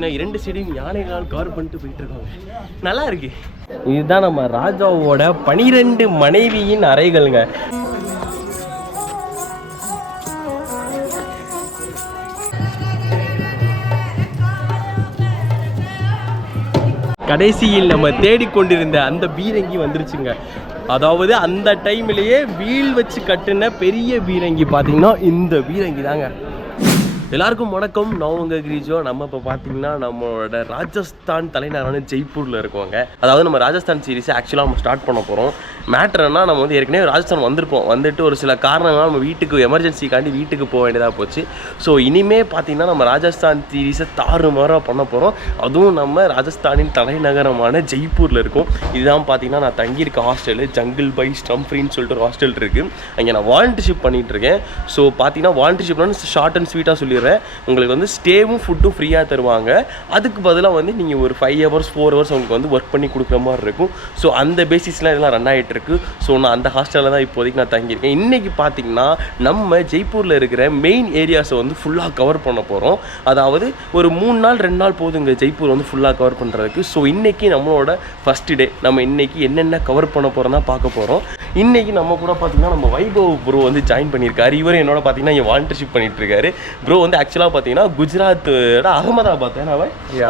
பார்த்தீங்கன்னா 2 சைடையும் யானைகளால் கவர் பண்ணிட்டு போயிட்டு இருக்காங்க. நல்லா இருக்கு. இதுதான் நம்ம ராஜாவோட 12 மனைவியின் அறைகளுங்க. கடைசியில் நம்ம தேடிக்கொண்டிருந்த அந்த பீரங்கி வந்துருச்சுங்க. அதாவது அந்த டைம்லேயே வீல் வச்சு கட்டின பெரிய பீரங்கி பார்த்தீங்கன்னா இந்த பீரங்கி தாங்க. எல்லாருக்கும் வணக்கம். நான் உங்கள் கிரிஜோ. நம்ம இப்போ பார்த்தீங்கன்னா நம்மளோட ராஜஸ்தான் தலைநகரான ஜெய்ப்பூரில் இருக்கோங்க. அதாவது நம்ம ராஜஸ்தான் சீரீஸை ஆக்சுவலாக நம்ம ஸ்டார்ட் பண்ண போகிறோம். மேட்ருன்னா நம்ம வந்து ஏற்கனவே ராஜஸ்தான் வந்திருப்போம். வந்துட்டு ஒரு சில காரணங்களால் நம்ம வீட்டுக்கு எமர்ஜென்சிக்காண்டி வீட்டுக்கு போக வேண்டியதாக போச்சு. ஸோ இனிமேல் பார்த்தீங்கன்னா நம்ம ராஜஸ்தான் சீரீஸை தாறுமாறாக பண்ண போகிறோம். அதுவும் நம்ம ராஜஸ்தானின் தலைநகரமான ஜெய்ப்பூரில் இருக்கும். இதுதான் பார்த்தீங்கன்னா நான் தங்கியிருக்க ஹாஸ்டலு ஜங்கிள் பை ஸ்டம்ஃப்ரீன்னு சொல்லிட்டு ஒரு ஹாஸ்டல் இருக்குது. அங்கே நான் வாலண்டியர்ஷிப் பண்ணிகிட்ருக்கேன். ஸோ பார்த்தீங்கன்னா வாலண்டியர்ஷிப்னு ஷார்ட் அண்ட் ஸ்வீட்டாக சொல்லி உங்களுக்கு வந்து ஸ்டேவும் ஃபுட்டும் ஃப்ரீயாக தருவாங்க. அதுக்கு பதிலாக வந்து நீங்கள் ஒரு 5 hours 4 hours உங்களுக்கு வந்து ஒர்க் பண்ணி கொடுக்குற மாதிரி இருக்கும். ஸோ அந்த பேசிஸ்லாம் இதெல்லாம் ரன் ஆகிட்டு இருக்கு. ஸோ நான் அந்த ஹாஸ்டலில் தான் இப்போதைக்கு நான் தங்கியிருக்கேன். இன்றைக்கி பார்த்தீங்கன்னா நம்ம ஜெய்ப்பூரில் இருக்கிற மெயின் ஏரியாஸை வந்து ஃபுல்லாக கவர் பண்ண போகிறோம். அதாவது ஒரு 3 நாள் 2 நாள் போதுங்க ஜெய்ப்பூர் வந்து ஃபுல்லாக கவர் பண்ணுறதுக்கு. ஸோ இன்றைக்கி நம்மளோட ஃபஸ்ட்டு டே. நம்ம இன்றைக்கி என்னென்ன கவர் பண்ண போகிறோன்னா பார்க்க போகிறோம். இன்றைக்கி நம்ம கூட பார்த்திங்கன்னா நம்ம வைபவ் ப்ரோ வந்து ஜாயின் பண்ணியிருக்காரு. இவர் என்னோட பார்த்தீங்கன்னா இங்கே வாலண்டியர்ஷிப் பண்ணிட்டு இருக்காரு. ப்ரோ வந்து ஆக்சுவலாக பார்த்தீங்கன்னா குஜராத்தோட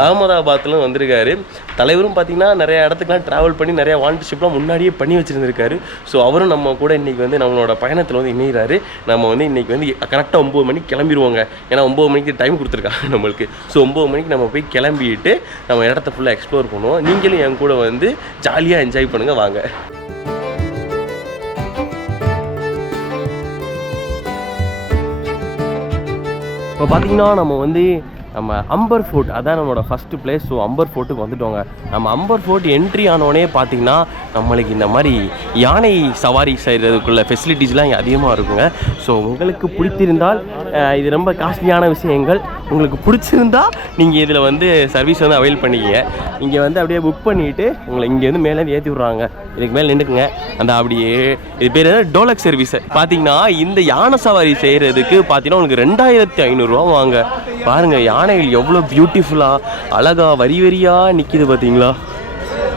அகமதாபாத்தில் வந்திருக்காரு. தலைவரும் பார்த்தீங்கன்னா நிறைய இடத்துக்குலாம் ட்ராவல் பண்ணி நிறைய வாலண்டியர்ஷிப்லாம் முன்னாடியே பண்ணி வச்சுருந்துருக்காரு. ஸோ அவரும் நம்ம கூட இன்றைக்கி வந்து நம்மளோட பயணத்தில் வந்து இணைகிறாரு. நம்ம வந்து இன்றைக்கி வந்து கரெக்டாக 9 மணிக்கு கிளம்பிடுவோங்க. ஏன்னா 9 மணிக்கு டைம் கொடுத்துருக்காங்க நம்மளுக்கு. ஸோ 9 மணிக்கு நம்ம போய் கிளம்பிட்டு நம்ம இடத்த ஃபுல்லாக எக்ஸ்ப்ளோர் பண்ணுவோம். நீங்களும் என் கூட வந்து ஜாலியாக என்ஜாய் பண்ணுங்கள் வாங்க. இப்போ பார்த்தீங்கன்னா நம்ம அம்பர் ஃபோர்ட் அதான் நம்மளோட ஃபஸ்ட்டு பிளேஸ். ஸோ அம்பர் ஃபோர்ட்டுக்கு வந்துட்டோங்க. நம்ம அம்பர் ஃபோர்ட் என்ட்ரி ஆனோடனே பார்த்தீங்கன்னா நம்மளுக்கு இந்த மாதிரி யானை சவாரி செய்கிறதுக்குள்ள ஃபெசிலிட்டிஸ்லாம் இங்கே அதிகமாக இருக்குங்க. ஸோ உங்களுக்கு பிடித்திருந்தால் இது ரொம்ப காஸ்ட்லியான விஷயங்கள். உங்களுக்கு பிடிச்சிருந்தா நீங்கள் இதில் வந்து சர்வீஸ் வந்து அவைல் பண்ணிக்கிங்க. இங்கே வந்து அப்படியே புக் பண்ணிவிட்டு உங்களை இங்கேருந்து மேலேருந்து ஏற்றி விட்றாங்க. இதுக்கு மேலே நின்றுக்குங்க. அந்த அப்படியே இது பேர் டோலக் சர்வீஸை பார்த்தீங்கன்னா இந்த யானை சவாரி செய்கிறதுக்கு பார்த்தீங்கன்னா உங்களுக்கு 2500 வாங்க. பாருங்கள் யானைகள் எவ்வளோ பியூட்டிஃபுல்லாக அழகாக வரி வரியாக நிற்கிது பார்த்தீங்களா.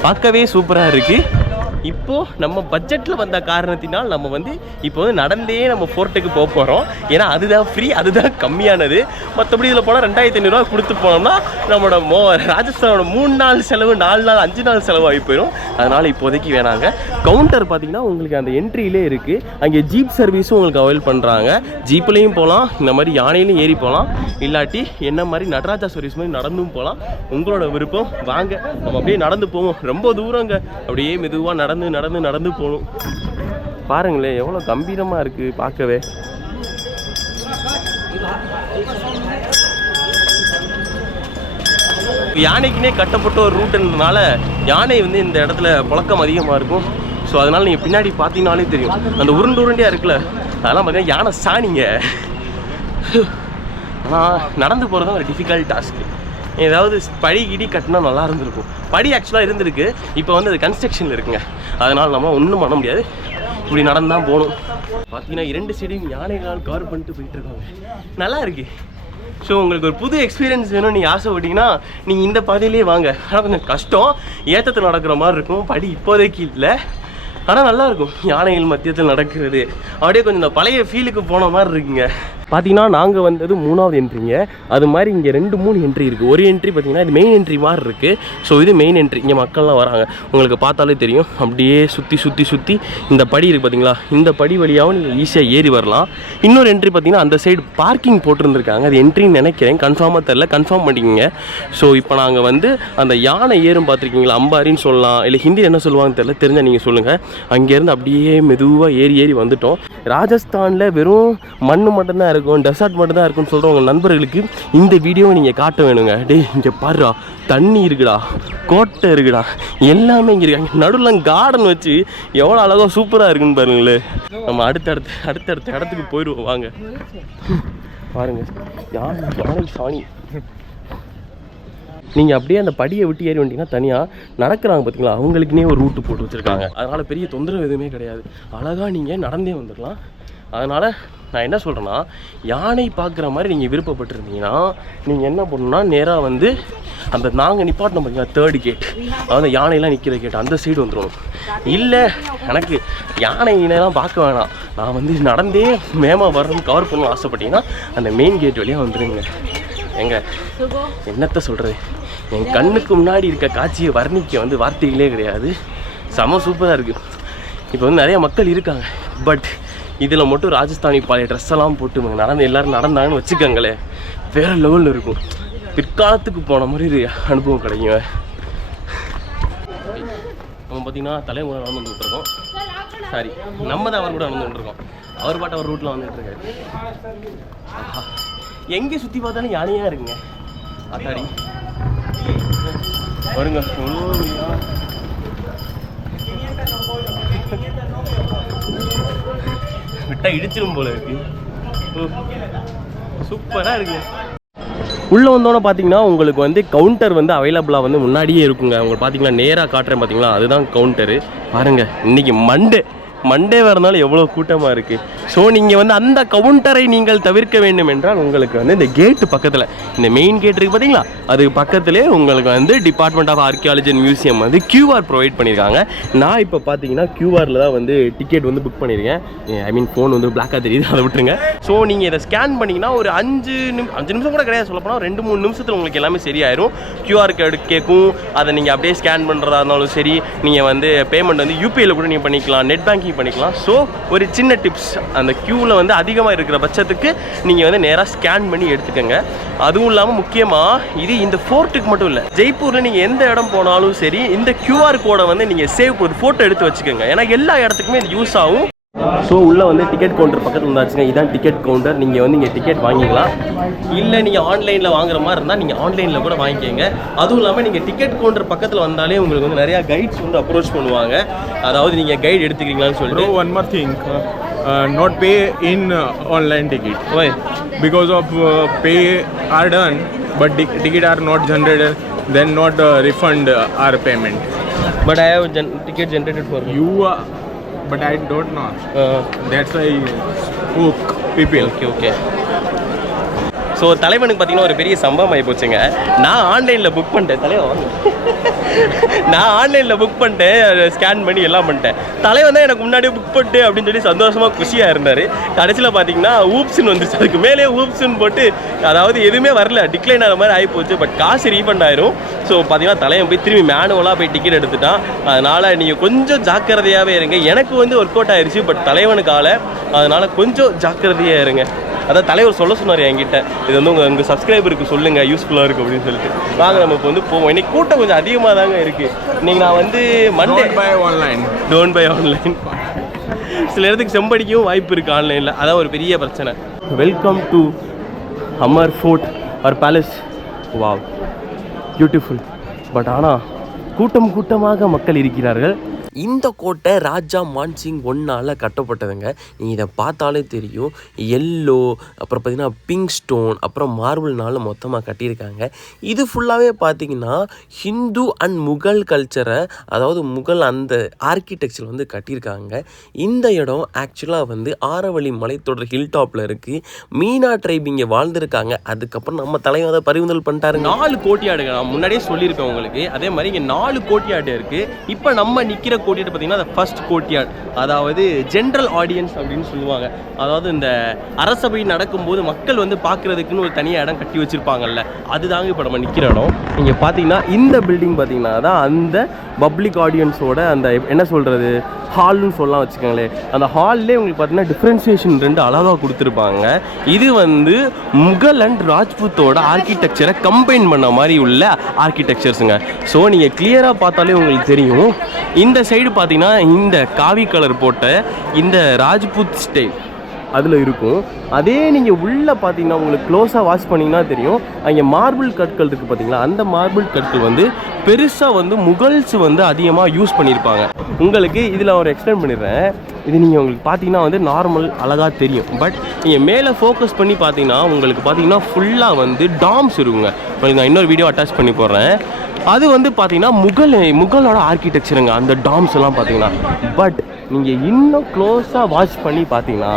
பார்க்கவே சூப்பராக இருக்குது. இப்போது நம்ம பட்ஜெட்டில் வந்த காரணத்தினால் நம்ம வந்து இப்போ வந்து நடந்தே நம்ம ஃபோர்ட்டுக்கு போக போகிறோம். ஏன்னா அதுதான் ஃப்ரீ, அதுதான் கம்மியானது. மற்றபடி இதில் போனால் 2500 கொடுத்து போனோம்னா நம்மளோட ராஜஸ்தானோட 3 நாள் செலவு 4 நாள் 5 நாள் செலவு ஆகி போயிடும். அதனால் இப்போதைக்கு வேணாங்க. கவுண்டர் பார்த்திங்கன்னா உங்களுக்கு அந்த என்ட்ரியிலே இருக்குது. அங்கே ஜீப் சர்வீஸும் உங்களுக்கு அவைல் பண்ணுறாங்க. ஜீப்லேயும் போகலாம், இந்த மாதிரி யானையிலையும் ஏறி போகலாம். இல்லாட்டி என்ன மாதிரி நடராஜா சர்வீஸ் மாதிரி நடந்தும் போகலாம். உங்களோட விருப்பம். வாங்க நம்ம அப்படியே நடந்து போவோம். ரொம்ப தூரங்க. அப்படியே மெதுவாக நடந்து போகணும். பாருங்களேன் எவ்வளோ கம்பீரமாக இருக்குது பார்க்கவே. யானைக்குனே கட்டப்பட்ட ஒரு ரூட்டுன்றதுனால யானை வந்து இந்த இடத்துல புழக்கம் அதிகமாக இருக்கும். ஸோ அதனால் நீங்கள் பின்னாடி பார்த்தீங்கன்னாலே தெரியும் அந்த உருண்டையாக இருக்குல்ல, அதெல்லாம் பார்த்தீங்கன்னா யானை சாணிங்க. ஆனால் நடந்து போகிறது ஒரு டிஃபிகல்ட் டாஸ்க்கு. ஏதாவது படி கட்டினா நல்லா இருந்திருக்கும். படி ஆக்சுவலாக இருந்திருக்கு. இப்போ வந்து அது கன்ஸ்ட்ரக்ஷனில் இருக்குங்க. அதனால் நம்ம ஒன்றும் பண்ண முடியாது. இப்படி நடந்து தான் போகணும். பார்த்தீங்கன்னா 2 சைடையும் யானைகளால் கவர் பண்ணிட்டு போயிட்டு இருக்காங்க. நல்லா இருக்குது. ஸோ உங்களுக்கு ஒரு புது எக்ஸ்பீரியன்ஸ் வேணும் நீங்கள் ஆசைப்பட்டீங்கன்னா நீங்கள் இந்த பாதையிலே வாங்க. ஆனால் கொஞ்சம் கஷ்டம், ஏற்றத்தில் நடக்கிற மாதிரி இருக்கும். படி இப்போதைக்கு இல்லை, ஆனால் நல்லாயிருக்கும். யானைகள் மத்தியத்தில் நடக்கிறது அப்படியே கொஞ்சம் இந்த பழைய ஃபீலுக்கு போன மாதிரி இருக்குங்க. பார்த்தீங்கன்னா நாங்கள் வந்தது 3வது என்ட்ரிங்க. அது மாதிரி இங்கே 2-3 என்ட்ரி இருக்குது. ஒரு என்ட்ரி பார்த்தீங்கன்னா இது மெயின் என்ட்ரி மாதிரி இருக்குது. ஸோ இது மெயின் என்ட்ரி. இங்கே மக்கள்லாம் வராங்க, உங்களுக்கு பார்த்தாலே தெரியும். அப்படியே சுற்றி இந்த படி இருக்குது பார்த்தீங்களா, இந்த படி வழியாகவும் நீங்கள் ஈஸியாக ஏறி வரலாம். இன்னொரு என்ட்ரி பார்த்தீங்கன்னா அந்த சைடு பார்க்கிங் போட்டிருந்துருக்காங்க. அது என்ட்ரின்னு நினைக்கிறேன், கன்ஃபார்மாக தெரில, கன்ஃபார்ம் பண்ணிக்கோங்க. ஸோ இப்போ நாங்கள் வந்து அந்த யானை ஏறும் பார்த்துருக்கீங்களா, அம்பாரின்னு சொல்லலாம், இல்லை ஹிந்தியில் என்ன சொல்லுவாங்கன்னு தெரில, தெரிஞ்சால் நீங்கள் சொல்லுங்கள். அங்கேருந்து அப்படியே மெதுவாக ஏறி வந்துட்டோம். ராஜஸ்தானில் வெறும் மண் மட்டும்தான் இருக்கும், டெசர்ட் மட்டும் தான் இருக்குன்னு சொல்கிற உங்கள் நண்பர்களுக்கு இந்த வீடியோவை நீங்கள் காட்ட வேணுங்க. டேய் இங்கே பாருடா, தண்ணி இருக்குடா, கோட்டை இருக்குடா, எல்லாமே இங்கே இருக்காங்க. நடுவில் கார்டன் வச்சு எவ்வளோ அழகாக சூப்பராக இருக்குன்னு பாருங்களேன். நம்ம அடுத்தடுத்த இடத்துக்கு போயிடுவோம் வாங்க. பாருங்கள் யானை சாணி. நீங்கள் அப்படியே அந்த படியை விட்டு ஏறி வந்தீங்கன்னா தனியாக நடக்கிறாங்க பார்த்தீங்களா, அவங்களுக்குனே ஒரு ரூட்டு போட்டு வச்சுருக்காங்க. அதனால் பெரிய தொந்தரவு எதுவுமே கிடையாது. அழகாக நீங்கள் நடந்தே வந்துடலாம். அதனால் நான் என்ன சொல்கிறேன்னா, யானை பார்க்குற மாதிரி நீங்கள் விருப்பப்பட்டிருந்தீங்கன்னா நீங்கள் என்ன பண்ணணும்னா நேராக வந்து அந்த நாங்கள் நிப்பாட்டினோம் பார்த்தீங்கன்னா 3rd கேட், அதாவது யானையெல்லாம் நிற்கிற கேட், அந்த சைடு வந்துடணும். இல்லை எனக்கு யானைலாம் பார்க்க வேணாம், நான் வந்து நடந்தே மேமா வரணும் கவர் பண்ணணும்னு ஆசைப்பட்டீங்கன்னா அந்த மெயின் கேட் வழியாக வந்துடுங்க. எங்க என்னத்தை சொல்கிறது, என் கண்ணுக்கு முன்னாடி இருக்க காட்சியை வர்ணிக்க வந்து வார்த்தைகளே கிடையாது. செம சூப்பராக இருக்குது. இப்போ வந்து நிறைய மக்கள் இருக்காங்க, பட் இதில் மட்டும் ராஜஸ்தானி பாளைய ட்ரெஸ் எல்லாம் போட்டு நடந்து எல்லோரும் நடந்தாங்கன்னு வச்சுக்கோங்களேன், வேறு லெவலில் இருக்கும். பிற்காலத்துக்கு போன மாதிரி ஒரு அனுபவம் கிடைக்குங்க. நம்ம பார்த்திங்கன்னா தலைமுறை நடந்து வந்துட்டுருக்கோம். சாரி, நம்ம தான் அவர் கூட நடந்து வந்துருக்கோம். அவர் பாட்டு அவர் ரூட்டில் வந்துட்டுருக்காரு. எங்கே சுற்றி பார்த்தாலும் யானையாக இருக்குங்க. அத்தாடி வருங்க, விட்டா இடிச்சிடும் போல இருக்கு. சூப்பராக இருக்கு. உள்ளே வந்தோன்னே பார்த்தீங்கன்னா உங்களுக்கு வந்து கவுண்டர் வந்து அவைலபிளாக வந்து முன்னாடியே இருக்குங்க. உங்களுக்கு பார்த்தீங்கன்னா நேராக காட்டுறேன் பார்த்தீங்களா, அதுதான் கவுண்டரு. பாருங்கள், இன்றைக்கி மண்டே வரனால எவ்வளோ கூட்டமாக இருக்குது. ஸோ நீங்கள் வந்து அந்த கவுண்டரை நீங்கள் தவிர்க்க வேண்டும் என்றால் உங்களுக்கு வந்து இந்த கேட்டு பக்கத்தில், இந்த மெயின் கேட் இருக்குது பார்த்தீங்களா, அது பக்கத்துலேயே உங்களுக்கு வந்து department of archaeology and museum வந்து QR ப்ரொவைட் பண்ணியிருக்காங்க. நான் இப்போ பார்த்தீங்கன்னா QRல தான் வந்து டிக்கெட் வந்து புக் பண்ணியிருக்கேன். ஐ மீன் ஃபோன் வந்து பிளாக்காக தெரியுது, அதை விட்டுருங்க. ஸோ நீங்கள் இதை ஸ்கேன் பண்ணிங்கன்னா ஒரு 5 நிமிஷம் கூட கிடையாது, சொல்லப்போனால் 2-3 நிமிஷத்தில் உங்களுக்கு எல்லாமே சரியாயிரும். QR கார்டு கேட்கும், அதை நீங்கள் அப்படியே ஸ்கேன் பண்ணுறதா இருந்தாலும் சரி, நீங்கள் வந்து பேமெண்ட் வந்து UPIயில் கூட நீங்கள் பண்ணிக்கலாம், நெட் பேங்கிங் பண்ணிக்கலாம். ஸோ ஒரு சின்ன டிப்ஸ், அந்த கியூவில் வந்து அதிகமாக இருக்கிற பட்சத்துக்கு நீங்கள் வந்து நேராக ஸ்கேன் பண்ணி எடுத்துக்கோங்க. அதுவும் இல்லாமல் முக்கியமாக இது இந்த ஃபோர்ட்டுக்கு மட்டும் இல்லை, ஜெய்ப்பூரில் நீங்கள் எந்த இடம் போனாலும் சரி இந்த QR கோடை வந்து நீங்கள் சேவ் ஒரு ஃபோட்டோ எடுத்து வச்சுக்கோங்க. ஏன்னா எல்லா இடத்துக்குமே இது யூஸ் ஆகும். ஸோ உள்ளே வந்து டிக்கெட் கவுண்டர் பக்கத்தில் இருந்தாச்சுங்க, இதான் டிக்கெட் கவுண்டர். நீங்கள் வந்து இங்கே டிக்கெட் வாங்கிக்கலாம். இல்லை நீங்கள் ஆன்லைனில் வாங்குற மாதிரி இருந்தால் நீங்கள் ஆன்லைனில் கூட வாங்கிக்கோங்க. அதுவும் இல்லாமல் நீங்கள் டிக்கெட் கவுண்டர் பக்கத்தில் வந்தாலே உங்களுக்கு வந்து நிறையா கைட்ஸ் வந்து அப்ரோச் பண்ணுவாங்க. அதாவது நீங்கள் கைடு எடுத்துக்கிறீங்களான்னு சொல்லிட்டு. One more thing, not pay in online ticket. Why? Because of pay are done, but ticket are not generated, then not refund our payment. But I have ticket generated for me. You, but I don't know. That's why spook people. Okay. So தலைவனுக்கு பார்த்தீங்கன்னா ஒரு பெரிய சம்பவம் ஆகி போச்சுங்க. நான் ஆன்லைனில் book பண்ணிட்டேன், தலைவன் நான் ஆன்லைனில் புக் பண்ணிட்டேன், ஸ்கேன் பண்ணி எல்லாம் பண்ணிட்டேன். தலைவன் தான் எனக்கு முன்னாடியே புக் பண்ணிட்டு அப்படின்னு சொல்லி சந்தோஷமாக குஷியாக இருந்தார். கடைசியில் பார்த்தீங்கன்னா ஊப்ஸ்ன்னு வந்துச்சு, அதுக்கு மேலே ஊப்ஸ்ன்னு போட்டு அதாவது எதுவுமே வரல, டிக்ளைன் ஆகிற மாதிரி ஆகிப்போச்சு. பட் காசு ரீஃபண்ட் ஆயிரும். ஸோ பார்த்தீங்கன்னா தலைவன் போய் திரும்பி மேனுவலாக போய் டிக்கெட் எடுத்துட்டான். அதனால் நீங்கள் கொஞ்சம் ஜாக்கிரதையாகவே இருங்க. எனக்கு வந்து ஒர்க் அவுட் ஆயிடுச்சு, பட் தலைவனுக்கால, அதனால் கொஞ்சம் ஜாக்கிரதையாக இருங்க. அதான் தலைவர் சொல்ல சொன்னார் என்கிட்ட, இது வந்து உங்கள் சப்ஸ்கிரைபருக்கு சொல்லுங்கள், யூஸ்ஃபுல்லாக இருக்குது அப்படின்னு சொல்லிட்டு. வாங்க நம்ம இப்போ வந்து போவோம். இன்னைக்கு கூட்டம் கொஞ்சம் அதிகமாக தாங்க இருக்குது. இன்றைக்கி நான் வந்து மண்டே டோன்ட் பை ஆன்லைன். சில இடத்துக்கு செம்படிக்கவும் வாய்ப்பு இருக்குது ஆன்லைனில், அதான் ஒரு பெரிய பிரச்சனை. Welcome to Amer fort or palace. Wow, beautiful. But ஆனால் கூட்டமாக மக்கள் இருக்கிறார்கள். இந்த கோட்டை ராஜா மான்சிங் 1ஆல் கட்டப்பட்டதுங்க. நீங்கள் இதை பார்த்தாலே தெரியும். எல்லோ, அப்புறம் பார்த்திங்கன்னா பிங்க் ஸ்டோன், அப்புறம் மார்பிள்னால மொத்தமாக கட்டியிருக்காங்க. இது ஃபுல்லாகவே பார்த்திங்கன்னா ஹிந்து அண்ட் முகல் கல்ச்சரை, அதாவது முகல் அந்த ஆர்கிடெக்சர் வந்து கட்டியிருக்காங்க. இந்த இடம் ஆக்சுவலாக வந்து ஆரவழி மலைத்தொடர் ஹில் டாப்பில் இருக்குது. மீனா ட்ரைப் இங்கே வாழ்ந்துருக்காங்க. அதுக்கப்புறம் நம்ம தலைவர் அதை பறிமுதல் பண்ணிட்டாரு. 4 கோட்டையாடுங்க, நான் முன்னாடியே சொல்லியிருக்கேன் உங்களுக்கு. அதே மாதிரி இங்கே 4 கோட்டையாடு இருக்குது. இப்போ நம்ம நிற்கிற கோட்டையாடு பார்த்தீங்கன்னா ஃபர்ஸ்ட் கோட்டையாட், அதாவது ஜென்ரல் ஆடியன்ஸ் அப்படின்னு சொல்லுவாங்க. அதாவது இந்த அரசபை நடக்கும்போது மக்கள் வந்து பார்க்குறதுக்குன்னு ஒரு தனியாக இடம் கட்டி வச்சுருப்பாங்கல்ல, அதுதாங்க இப்போ நம்ம நிற்கிற இடம். நீங்கள் பார்த்தீங்கன்னா இந்த பில்டிங் பார்த்தீங்கன்னா தான் அந்த பப்ளிக் ஆடியன்ஸோட அந்த என்ன சொல்கிறது ஹால்னு சொல்லலாம் வச்சுக்கோங்களேன். அந்த ஹால்லே உங்களுக்கு பார்த்தீங்கன்னா டிஃப்ரென்சியேஷன் 2 அழகாக கொடுத்துருப்பாங்க. இது வந்து முகல் அண்ட் ராஜ்புத்தோட ஆர்கிடெக்சரை கம்பைன் பண்ண மாதிரி உள்ள ஆர்கிடெக்சர்ஸுங்க. ஸோ நீங்கள் கிளியராக பார்த்தாலே உங்களுக்கு தெரியும். இந்த சைடு பார்த்தீங்கன்னா இந்த காவி கலர் போட்ட இந்த ராஜ்புத் ஸ்டைல் அதில் இருக்கும். அதே நீங்கள் உள்ளே பார்த்தீங்கன்னா உங்களுக்கு க்ளோஸாக வாட்ச் பண்ணிங்கன்னா தெரியும், அங்கே மார்பிள் கற்கள் இருக்குது பார்த்தீங்களா, அந்த மார்பிள் கற்கள் வந்து பெருசாக வந்து முகல்ஸ் வந்து அதிகமாக யூஸ் பண்ணியிருப்பாங்க. உங்களுக்கு இதில் ஒரு எக்ஸ்பிளைன் பண்ணிடுறேன். இது நீங்கள் உங்களுக்கு பார்த்தீங்கன்னா வந்து நார்மல் அழகாக தெரியும். பட் நீங்கள் மேலே ஃபோக்கஸ் பண்ணி பார்த்தீங்கன்னா உங்களுக்கு பார்த்தீங்கன்னா ஃபுல்லாக வந்து டாம்ஸ் இருக்குங்க. உங்களுக்கு நான் இன்னொரு வீடியோ அட்டாச் பண்ணி போடுறேன். அது வந்து பார்த்தீங்கன்னா முகலோட ஆர்கிடெக்சருங்க அந்த டாம்ஸ் எல்லாம் பார்த்தீங்கன்னா. பட் நீங்கள் இன்னும் க்ளோஸாக வாட்ச் பண்ணி பார்த்தீங்கன்னா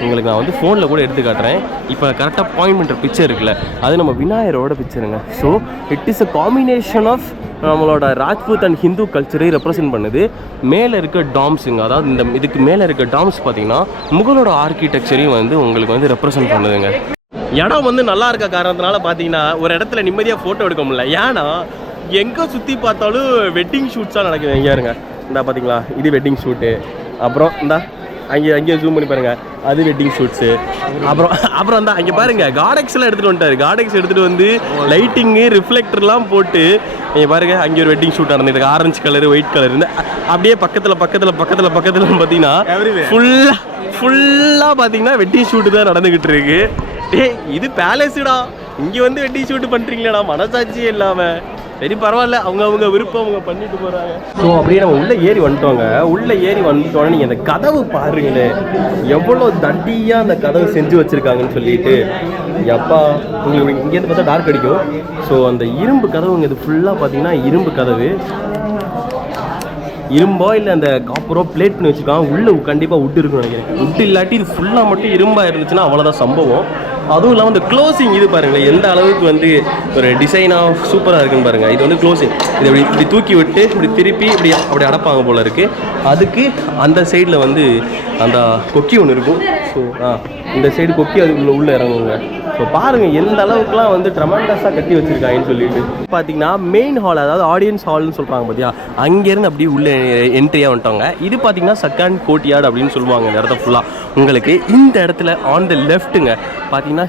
உங்களுக்கு நான் வந்து ஃபோனில் கூட எடுத்து காட்டுறேன். இப்போ கரெக்டாக பாயிண்ட் பண்ணுற பிக்சர் இருக்குல்ல, அது நம்ம விநாயகரோட பிக்சருங்க. So it is a combination of நம்மளோட ராஜ்பூத் அண்ட் ஹிந்து கல்ச்சரை ரெப்ரசென்ட் பண்ணுது. மேலே இருக்க டாம்ஸுங்க, அதாவது இந்த இதுக்கு மேலே இருக்க டாம்ஸ் பார்த்தீங்கன்னா முகலோட ஆர்கிடெக்சரையும் வந்து உங்களுக்கு வந்து ரெப்ரசென்ட் பண்ணுதுங்க. இடம் வந்து நல்லா இருக்க காரணத்தினால பார்த்தீங்கன்னா ஒரு இடத்துல நிம்மதியாக ஃபோட்டோ எடுக்க முடியல. ஏன்னா எங்கே சுற்றி பார்த்தாலும் வெட்டிங் ஷூட்ஸாக நடக்குது. எங்கேயா இருங்க, இந்தா பார்த்தீங்களா, இது வெட்டிங் ஷூட்டு. அப்புறம் இந்தா அங்கேயே ஜூம் பண்ணி பாருங்கள், அது வெட்டிங் ஷூட்ஸு. அப்புறம் அந்த அங்கே பாருங்கள் காடெக்ஸ்லாம் எடுத்துகிட்டு வந்துட்டார். காடெக்ஸ் எடுத்துகிட்டு வந்து லைட்டிங்கு ரிஃப்ளெக்டர்லாம் போட்டு இங்கே பாருங்கள், அங்கே ஒரு வெட்டிங் ஷூட் நடந்துட்டு ஆரஞ்சு கலரு ஒயிட் கலர் இருந்து அப்படியே பக்கத்தில் பார்த்தீங்கன்னா ஃபுல்லாக பார்த்தீங்கன்னா வெட்டிங் ஷூட்டு தான் நடந்துக்கிட்டு இருக்கு. இது பேலஸுடா, இங்கே வந்து வெட்டிங் ஷூட்டு பண்ணுறீங்களேடா, மனசாட்சியே இல்லாமல். சரி பரவாயில்ல, அவங்க விருப்பம் அவங்க பண்ணிட்டு போகிறாங்க. ஸோ அப்படியே நம்ம உள்ளே ஏறி வந்துட்டோன்னே நீங்கள் அந்த கதவு பாருங்களே, எவ்வளோ தட்டியாக அந்த கதவு செஞ்சு வச்சுருக்காங்கன்னு சொல்லிட்டு. எப்பா உங்களுக்கு இங்கேருந்து பார்த்தா டார்க் அடிக்கும். ஸோ அந்த இரும்பு கதவுங்க, இது ஃபுல்லாக பார்த்தீங்கன்னா இரும்பு கதவு. இரும்போ இல்லை அந்த காப்பரோ பிளேட் பண்ணி வச்சுருக்காங்க. உள்ளே கண்டிப்பாக உட்டு இருக்குன்னு நினைக்கிறேன். உட்டு இல்லாட்டி இது ஃபுல்லாக மட்டும் இரும்பாக இருந்துச்சுன்னா அவ்வளோதான் சம்பவம். அதுவும் இல்லாமல் இந்த க்ளோசிங் இது பாருங்களேன், எந்த அளவுக்கு வந்து ஒரு டிசைனாக சூப்பராக இருக்குன்னு பாருங்கள். இது வந்து க்ளோசிங், இது இப்படி தூக்கி விட்டு இப்படி திருப்பி அப்படி அடைப்பாங்க போல் இருக்குது. அதுக்கு அந்த சைடில் வந்து அந்த கொக்கி ஒன்று இருக்கும். ஸோ இந்த சைடு கொக்கி அதுக்குள்ளே உள்ளே இறங்குங்க. ஸோ பாருங்கள் எந்த அளவுக்குலாம் வந்து ட்ரெமெண்டஸாக கட்டி வச்சுருக்காங்கன்னு சொல்லிட்டு. பார்த்தீங்கன்னா மெயின் ஹால், அதாவது ஆடியன்ஸ் ஹால்னு சொல்கிறாங்க பார்த்தியா, அங்கேருந்து அப்படியே உள்ளே என்ட்ரியாக வந்துட்டாங்க. இது பார்த்தீங்கன்னா செகண்ட் கோர்ட்யார்ட் அப்படின்னு சொல்லுவாங்க. இந்த இடத்த ஃபுல்லாக உங்களுக்கு இந்த இடத்துல ஆன் த லெஃப்ட்டுங்க பார்த்தீங்கன்னா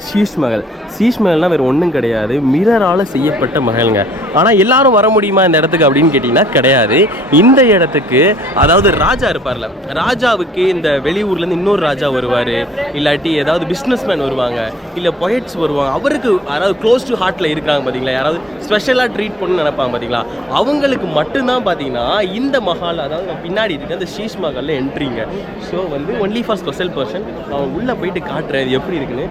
சீஷ் மஹல்னால் வேறு ஒன்றும் கிடையாது, மிரரால் செய்யப்பட்ட மஹல்ங்க. ஆனால் எல்லாரும் வர முடியுமா இந்த இடத்துக்கு அப்படின்னு கேட்டிங்கன்னா கிடையாது. இந்த இடத்துக்கு அதாவது ராஜா இருப்பார்ல, ராஜாவுக்கு இந்த வெளியூர்லேருந்து இன்னொரு ராஜா வருவார், இல்லாட்டி ஏதாவது பிஸ்னஸ் மேன் வருவாங்க, இல்லை பொயட்ஸ் வருவாங்க. அவருக்கு அதாவது க்ளோஸ் டு ஹார்ட்டில் இருக்காங்க பார்த்தீங்களா, யாராவது ஸ்பெஷலாக ட்ரீட் பண்ணணும்னு நினைப்பாங்க பார்த்தீங்களா, அவங்களுக்கு மட்டும்தான் பார்த்தீங்கன்னா இந்த மஹால், அதாவது பின்னாடி இருக்க அந்த ஷீஷ் மஹாலில் என்ட்ரிங்க. ஸோ வந்து ஒன்லி ஃபார் ஸ்பெஷல் பர்சன். அவன் உள்ளே போயிட்டு காட்டுறேன் இது எப்படி இருக்குன்னு.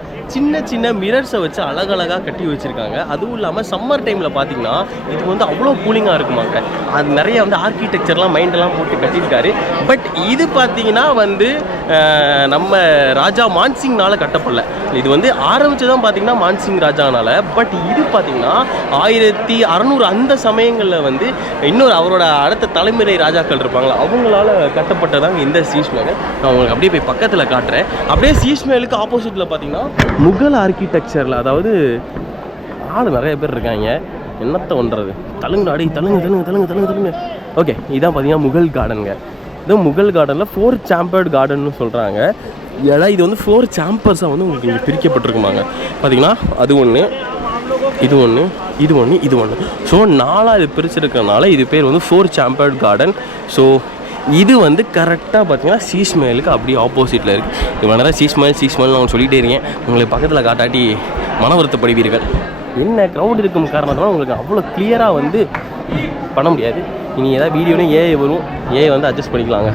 சின்ன மிரர்ஸை வச்சு அழகழகாக கட்டி வச்சுருக்காங்க. அதுவும் இல்லாமல் சம்மர் டைமில் பார்த்தீங்கன்னா இது வந்து அவ்வளோ கூலிங்காக இருக்குமாங்க. அது நிறைய வந்து ஆர்கிடெக்சர்லாம் மைண்டெல்லாம் போட்டு கட்டியிருக்காரு. பட் இது பார்த்தீங்கன்னா வந்து நம்ம ராஜா மான்சிங்னால் கட்டப்படல. இது வந்து ஆரம்பிச்சதான் பார்த்தீங்கன்னா மான்சிங் ராஜானால. பட் இது பார்த்தீங்கன்னா 1600 அந்த சமயங்களில் வந்து இன்னொரு அவரோட அடுத்த தலைமுறை ராஜாக்கள் இருப்பாங்களா, அவங்களால கட்டப்பட்டதாங்க இந்த சீஷ் மஹல். நான் உங்களுக்கு அப்படியே போய் பக்கத்தில் காட்டுறேன். அப்படியே சீஷ் மஹலுக்கு ஆப்போசிட்டில் பார்த்தீங்கன்னா முகல் ஆர்கிடெக்சரில், அதாவது ஆள் நிறைய பேர் இருக்காங்க, என்னத்தை ஒன்றது, தலுங்க. ஓகே, இதான் பார்த்தீங்கன்னா முகல் கார்டனுங்க. இது முகல் கார்டனில் 4 சேம்பர்டு கார்டன்னு சொல்கிறாங்க. ஏன்னா இது வந்து 4 சேம்பர்ஸாக வந்து உங்களுக்கு இங்கே பிரிக்கப்பட்டிருக்குமாங்க. பார்த்தீங்கன்னா அது ஒன்று, இது ஒன்று. ஸோ 4 இது பிரிச்சிருக்கிறதுனால இது பேர் வந்து 4 சேம்பர்டு கார்டன். ஸோ இது வந்து கரெக்டாக பார்த்தீங்கன்னா சீஷ் மஹலுக்கு அப்படியே ஆப்போசிட்டில் இருக்குது. இவ்வளோ நேரம் சீஷ் மஹல் நான் சொல்லிகிட்டே இருக்கேன், உங்களுக்கு பக்கத்தில் காட்டாட்டி மன வருத்தப்படுவீர்கள். என்ன க்ரௌட் இருக்கும் காரணத்தினால உங்களுக்கு அவ்வளோ கிளியராக வந்து பண்ண முடியாது. இனி ஏதாவது வீடியோனே ஏஐ வரும், ஏஐ வந்து அட்ஜஸ்ட் பண்ணிக்கலாங்க.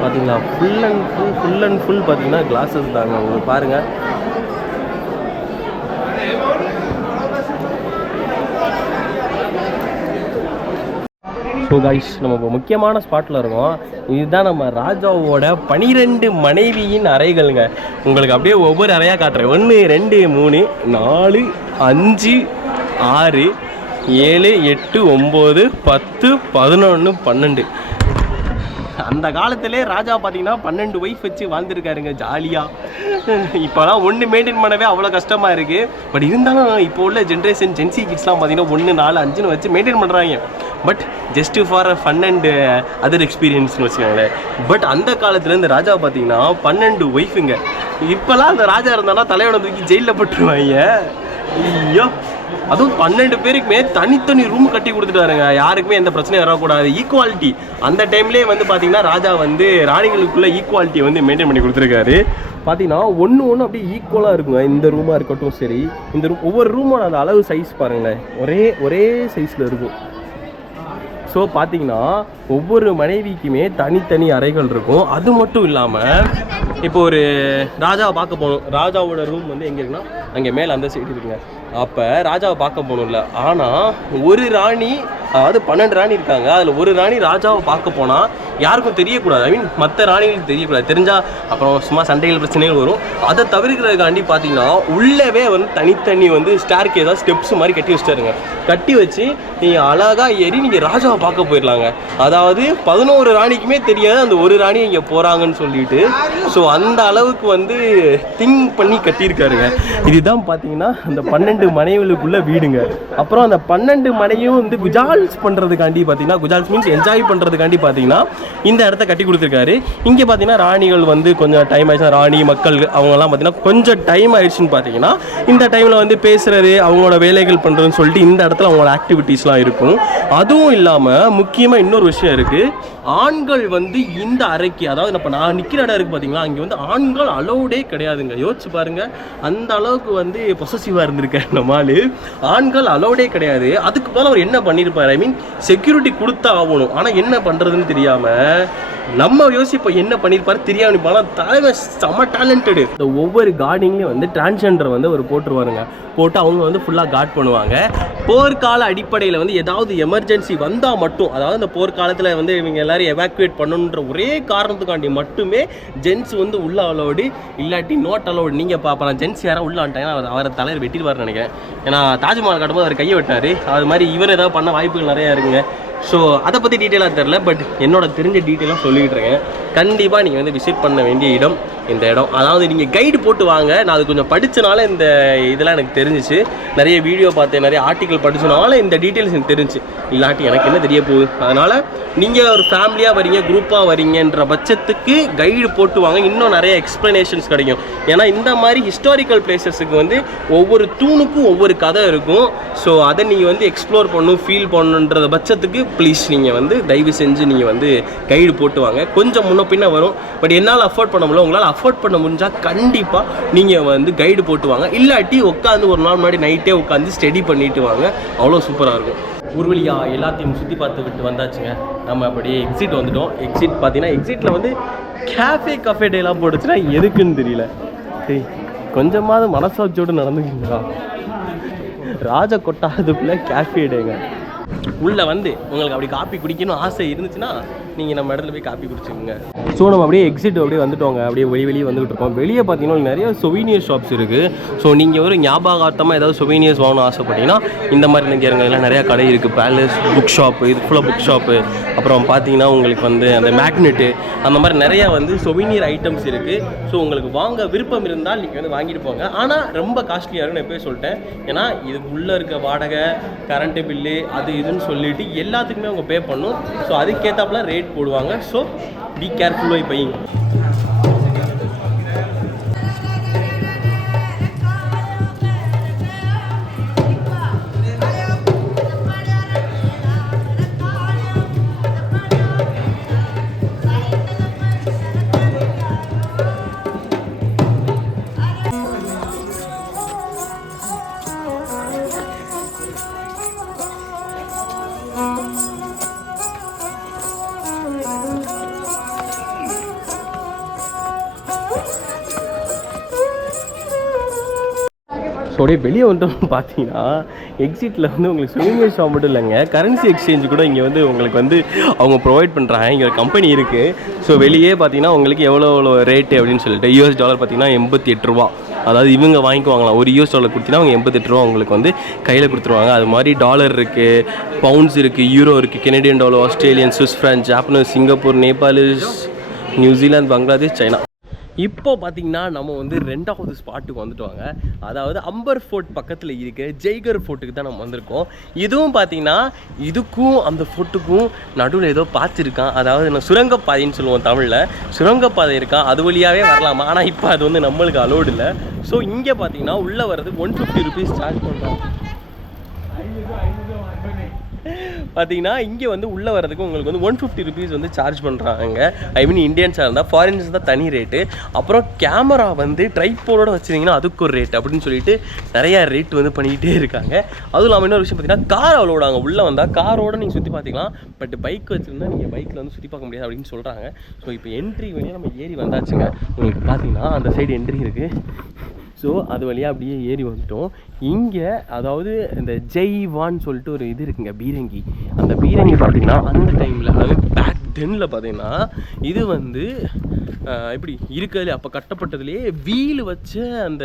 பார்த்தீங்களா, ஃபுல் அண்ட் ஃபுல் பார்த்தீங்கன்னா கிளாஸஸ் தாங்க. உங்களுக்கு பாருங்கள், ஸோ கைஸ் நம்ம இப்போ முக்கியமான ஸ்பாட்டில் இருக்கோம். இதுதான் நம்ம ராஜாவோட 12 மனைவியின் அறைகள்ங்க. உங்களுக்கு அப்படியே ஒவ்வொரு அறையாக காட்டுறேன். 1 2 3 4 5 6 7 8 9 10 11 12. அந்த காலத்திலே ராஜா பார்த்தீங்கன்னா 12 ஒய்ஃப் வச்சு வாழ்ந்துருக்காருங்க ஜாலியாக. இப்போலாம் ஒன்று மெயின்டைன் பண்ணவே அவ்வளோ கஷ்டமாக இருக்குது. பட் இருந்தாலும் இப்போ உள்ள ஜென்ரேஷன் ஜென்சி கிட்ஸ்லாம் பார்த்தீங்கன்னா 1 4 5 வச்சு மெயின்டைன் பண்ணுறாங்க. But just for fun and other எக்ஸ்பீரியன்ஸ்னு வச்சுக்கோங்களேன். பட் அந்த காலத்தில் இந்த ராஜா பார்த்தீங்கன்னா 12 ஒய்ஃபுங்க. இப்போலாம் அந்த ராஜா இருந்தானா தலையோட தூக்கி ஜெயிலில் போட்டுருவாங்க. ஐயோ, அதுவும் 12 பேருக்குமே தனித்தனி ரூம் கட்டி கொடுத்துட்டாருங்க. யாருக்குமே எந்த பிரச்சனையும் வரக்கூடாது, ஈக்குவாலிட்டி. அந்த டைம்லேயே வந்து பார்த்தீங்கன்னா ராஜா வந்து ராணிகளுக்குள்ள ஈக்குவாலிட்டி வந்து மெயின்டைன் பண்ணி கொடுத்துருக்காரு. பார்த்தீங்கன்னா ஒன்று அப்படியே ஈக்குவலாக இருக்குங்க. இந்த ரூமாக இருக்கட்டும் சரி, இந்த ரூம் ஒவ்வொரு ரூமோட அந்த அளவு சைஸ் பாருங்களேன், ஒரே சைஸில் இருக்கும். ஸோ பார்த்தீங்கன்னா ஒவ்வொரு மனைவிக்குமே தனித்தனி அறைகள் இருக்கும். அது மட்டும் இல்லாமல் இப்போ ஒரு ராஜாவை பார்க்க போகணும். ராஜாவோட ரூம் வந்து எங்கே இருக்குன்னா அங்கே மேலே அந்த சைடு இருக்குங்க. அப்போ ராஜாவை பார்க்க போகணும்ல, ஆனால் ஒரு ராணி, அதாவது 12 ராணி இருக்காங்க, அதில் ஒரு ராணி ராஜாவை பார்க்க போனால் யாருக்கும் தெரியக்கூடாது. ஐ மீன் மற்ற ராணிகளுக்கு தெரியக்கூடாது. தெரிஞ்சால் அப்புறம் சும்மா சண்டைகள் பிரச்சனைகள் வரும். அதை தவிர்க்கிறதுக்காண்டி பார்த்தீங்கன்னா உள்ளவே வந்து தனித்தனி வந்து ஸ்டார்க்கு ஏதாவது ஸ்டெப்ஸ் மாதிரி கட்டி வச்சுட்டாருங்க. கட்டி வச்சு நீங்கள் அழகாக ஏறி நீங்கள் ராஜாவை பார்க்க போயிடலாங்க. அதாவது 11 ராணிக்குமே தெரியாது அந்த ஒரு ராணி இங்கே போகிறாங்கன்னு சொல்லிட்டு. ஸோ அந்த அளவுக்கு வந்து திங்க் பண்ணி கட்டியிருக்காருங்க. இதுதான் பார்த்தீங்கன்னா அந்த 12 மனைவிகளுக்குள்ள வீடுங்க. அப்புறம் அந்த 12 மனைவியும் வந்து குஜால்ஸ் பண்ணுறதுக்காண்டி பார்த்தீங்கன்னா, குஜால்ஸ் மீன்ஸ் என்ஜாய் பண்ணுறதுக்காண்டி பார்த்தீங்கன்னா இந்த இடத்த கட்டி கொடுத்துருக்காரு. இங்கே பார்த்தீங்கன்னா ராணிகள் வந்து கொஞ்சம் டைம் ஆயிடுச்சுன்னா, ராணி மக்கள் அவங்கெல்லாம் பார்த்தீங்கன்னா கொஞ்சம் டைம் ஆயிடுச்சுன்னு பார்த்தீங்கன்னா இந்த டைமில் வந்து பேசுகிறது, அவங்களோட வேலைகள் பண்ணுறதுன்னு சொல்லிட்டு இந்த இடத்துல அவங்களோட ஆக்டிவிட்டீஸ்லாம் இருக்கும். அதுவும் இல்லாமல் முக்கியமாக இன்னொரு விஷயம் இருக்குது. ஆண்கள் வந்து இந்த அறைக்கு, அதாவது இப்போ நான் நிற்கிற இடம் இருக்குது பார்த்தீங்களா, அங்கே வந்து ஆண்கள் அலோடே கிடையாதுங்க. யோசிச்சு பாருங்கள், அந்த அளவுக்கு வந்து பொசசிவாக இருந்திருக்காரு நம்மால். ஆண்கள் அலோடே கிடையாது. அதுக்கு போல அவர் என்ன பண்ணியிருப்பார், ஐ மீன் செக்யூரிட்டி கொடுத்தா ஆகணும். ஆனால் என்ன பண்ணுறதுன்னு தெரியாமல் நம்ம யோசிப்போம் என்ன பண்ணியிருப்பாரு தெரியாமல். பணம் தலைமை செம்ம டேலண்டடு. இந்த ஒவ்வொரு கார்டிங்லேயும் வந்து டிரான்ஸ்ஜெண்டரை வந்து அவர் போட்டுருவாருங்க. போட்டு அவங்க வந்து ஃபுல்லாக கார்ட் பண்ணுவாங்க. போர்க்கால அடிப்படையில் வந்து ஏதாவது எமர்ஜென்சி வந்தால் மட்டும், அதாவது இந்த போர்க்காலத்தில் வந்து இவங்க எல்லாரும் எவாக்குவேட் பண்ணணுன்ற ஒரே காரணத்துக்காண்டி மட்டுமே ஜென்ஸ் வந்து உள்ள அலோடு, இல்லாட்டி நோட் அலோடு. நீங்கள் பார்ப்பேன் ஜென்ஸ் யாரும் உள்ள வந்துட்டாங்கன்னா அவரை தலைவர் வெட்டிடுவார்னு நினைக்கிறேன். ஏன்னா தாஜ்மஹால் கட்டும்போது அவர் கையை வெட்டார். அது மாதிரி இவர் ஏதாவது பண்ண வாய்ப்புகள் நிறையா இருக்குங்க. ஸோ அதை பற்றி டீட்டெயிலாக தெரில, பட் என்னோட தெரிஞ்ச டீட்டெயிலாக சொல்லிக்கிட்டு இருக்கேன். கண்டிப்பாக நீங்கள் வந்து விசிட் பண்ண வேண்டிய இடம் இந்த இடம். அதாவது நீங்கள் கைடு போட்டு வாங்க. நான் அது கொஞ்சம் படித்தனால இந்த இதெல்லாம் எனக்கு தெரிஞ்சிச்சு. நிறைய வீடியோ பார்த்தேன், நிறைய ஆர்டிக்கல் படித்தனால இந்த டீட்டெயில்ஸ் எனக்கு தெரிஞ்சு. இல்லாட்டி எனக்கு என்ன தெரிய போகுது. அதனால் நீங்கள் ஒரு ஃபேமிலியாக வரீங்க, குரூப்பாக வரீங்கன்ற பட்சத்துக்கு கைடு போட்டு வாங்க. இன்னும் நிறைய எக்ஸ்ப்ளனேஷன்ஸ் கிடைக்கும். ஏன்னா இந்த மாதிரி ஹிஸ்டாரிக்கல் பிளேசஸுக்கு வந்து ஒவ்வொரு தூணுக்கும் ஒவ்வொரு கதை இருக்கும். ஸோ அதை நீங்கள் வந்து எக்ஸ்ப்ளோர் பண்ணணும், ஃபீல் பண்ணணுன்ற பட்சத்துக்கு ப்ளீஸ் நீங்கள் வந்து தயவு செஞ்சு நீங்கள் வந்து கைடு போட்டு வாங்க. கொஞ்சம் முன்ன பின்ன வரும், பட் என்னால் அஃபோர்ட் பண்ண முடியல. உங்களால் அஃபோர்ட் பண்ண முடிஞ்சால் கண்டிப்பாக நீங்கள் வந்து கைடு போட்டு வாங்க. இல்லாட்டி உட்காந்து ஒரு நாள் முன்னாடி நைட்டே உட்காந்து ஸ்டடி பண்ணிட்டு வாங்க. அவ்வளோ சூப்பராக இருக்கும். ஒரு வழியாக எல்லாத்தையும் சுற்றி பார்த்து விட்டு வந்தாச்சுங்க. நம்ம அப்படியே எக்ஸிட் வந்துட்டோம். எக்ஸிட் பார்த்தீங்கன்னா எக்ஸிட்டில் வந்து கஃபே டேலாம் போட்டுச்சுன்னா எதுக்குன்னு தெரியல. சரி, கொஞ்சமாவது மனசாட்சியோடு நடந்துக்கிங்களா. ராஜ கொட்டாரத்துக்குள்ளே கேஃபே டேங்க. உள்ளே வந்து உங்களுக்கு அப்படி காப்பி குடிக்கணும் ஆசை இருந்துச்சுன்னா நீங்கள் நம்ம இடத்துல போய் காப்பி குடிச்சுக்கோங்க. ஸோ நம்ம அப்படியே எக்ஸிட் அப்படியே வந்துட்டோங்க. அப்படியே வெளியே வந்துகிட்டு இருக்கோம். வெளியே பார்த்தீங்கன்னா நிறைய சொவீனியர் ஷாப்ஸ் இருக்குது. ஸோ நீங்கள் ஒரு ஞாபகார்த்தமாக ஏதாவது சொவீனியர்ஸ் வாங்கணும் ஆசைப்பட்டீங்கன்னா இந்த மாதிரி நீங்கள் இதெல்லாம் நிறையா கடை இருக்குது. பேலஸ் புக் ஷாப்பு, இது ஃபுல்லாக புக் ஷாப்பு. அப்புறம் பார்த்தீங்கன்னா உங்களுக்கு வந்து அந்த மேக்னெட்டு, அந்த மாதிரி நிறையா வந்து சொவீனியர் ஐட்டம்ஸ் இருக்குது. ஸோ உங்களுக்கு வாங்க விருப்பம் இருந்தால் நீங்கள் வந்து வாங்கிட்டு போங்க. ஆனால் ரொம்ப காஸ்ட்லியாக இருக்குன்னு எப்போயே சொல்லிட்டேன். ஏன்னா இதுக்கு உள்ளே இருக்க வாடகை, கரண்ட்டு பில்லு, அது இதுன்னு சொல்லிட்டு எல்லாத்துக்குமே அவங்க பே பண்ணணும். ஸோ அதுக்கேற்றாப்புல ரேட் போடுவாங்க. So be careful while buying. So அப்படியே வெளியே வந்துட்டோம்னு பார்த்தீங்கன்னா எக்ஸிட்டில் வந்து உங்களுக்கு சொவீனியர் ஷாப் மட்டும் இல்லைங்க, கரன்சி எக்ஸ்சேஞ்ச் கூட இங்கே வந்து உங்களுக்கு வந்து அவங்க ப்ரொவைட் பண்ணுறாங்க. இங்கே ஒரு கம்பெனி இருக்குது. ஸோ வெளியே பார்த்தீங்கன்னா உங்களுக்கு எவ்வளோ ரேட்டு அப்படின்னு சொல்லிட்டு US டாலர் பார்த்தீங்கன்னா 88 ரூபா. அதாவது இவங்க வாங்கிக்குவாங்களாம். ஒரு US டாலர் கொடுத்தீங்கன்னா அவங்க 88 ரூபா உங்களுக்கு வந்து கையில் கொடுத்துருவாங்க. அது மாதிரி டாலர் இருக்குது, பவுண்ட்ஸ் இருக்குது, யூரோ இருக்குது, Canadian dollar, Australian, Swiss France, Japanese, Singapore, Nepalese, New Zealand, Bangladesh, China. இப்போ பார்த்தீங்கன்னா நம்ம வந்து 2வது ஸ்பாட்டுக்கு வந்துட்டுவாங்க. அதாவது அம்பர் ஃபோர்ட் பக்கத்தில் இருக்க ஜெய்கர் ஃபோர்ட்டுக்கு தான் நம்ம வந்திருக்கோம். இதுவும் பார்த்தீங்கன்னா இதுக்கும் அந்த ஃபோர்ட்டுக்கும் நடுவில் ஏதோ பார்த்துருக்கான். அதாவது நான் சுரங்கப்பாதைன்னு சொல்லுவோம் தமிழில். சுரங்கப்பாதை இருக்கான், அது வழியாகவே வரலாமா. ஆனால் இப்போ அது வந்து நம்மளுக்கு அலோடு இல்லை. ஸோ இங்கே பார்த்தீங்கன்னா உள்ளே வர்றது 150 ருபீஸ் சார்ஜ் பண்ணுறோம். பார்த்தீங்கன்னா இங்கே வந்து உள்ளே வரதுக்கு உங்களுக்கு வந்து 150 rupees வந்து சார்ஜ் பண்ணுறாங்க. ஐ மீன் இந்தியன்ஸாக இருந்தால், ஃபாரின்ஸ் தான் தனி ரேட்டு. அப்புறம் கேமரா வந்து ட்ரைபோடோட வச்சுருந்தீங்கன்னா அதுக்கு ஒரு ரேட் அப்படின்னு சொல்லிட்டு நிறையா ரேட் வந்து பண்ணிக்கிட்டே இருக்காங்க. அதுவும் இல்லாமல் இன்னொரு விஷயம் பார்த்தீங்கன்னா கார் அவ்வளோடாங்க. உள்ளே வந்தால் காரோடு நீங்கள் சுற்றி பார்த்துக்கலாம். பட் பைக் வச்சுருந்தா நீங்கள் பைக்கில் வந்து சுற்றி பார்க்க முடியாது அப்படின்னு சொல்கிறாங்க. ஸோ இப்போ என்ட்ரி வழியாக நம்ம ஏறி வந்தாச்சுங்க. உங்களுக்கு பார்த்தீங்கன்னா அந்த சைடு என்ட்ரி இருக்குது. ஸோ அது வழியாக அப்படியே ஏறி வந்துட்டோம். இங்கே அதாவது இந்த ஜெய்வான்னு சொல்லிட்டு ஒரு இது இருக்குங்க, பீரங்கி. அந்த பீரங்கி பார்த்தீங்கன்னா அந்த டைமில், அதாவது பேக் டென்னில் பார்த்தீங்கன்னா இது வந்து எப்படி இருக்கிறதுலே அப்போ கட்டப்பட்டதுலேயே வீல் வச்ச அந்த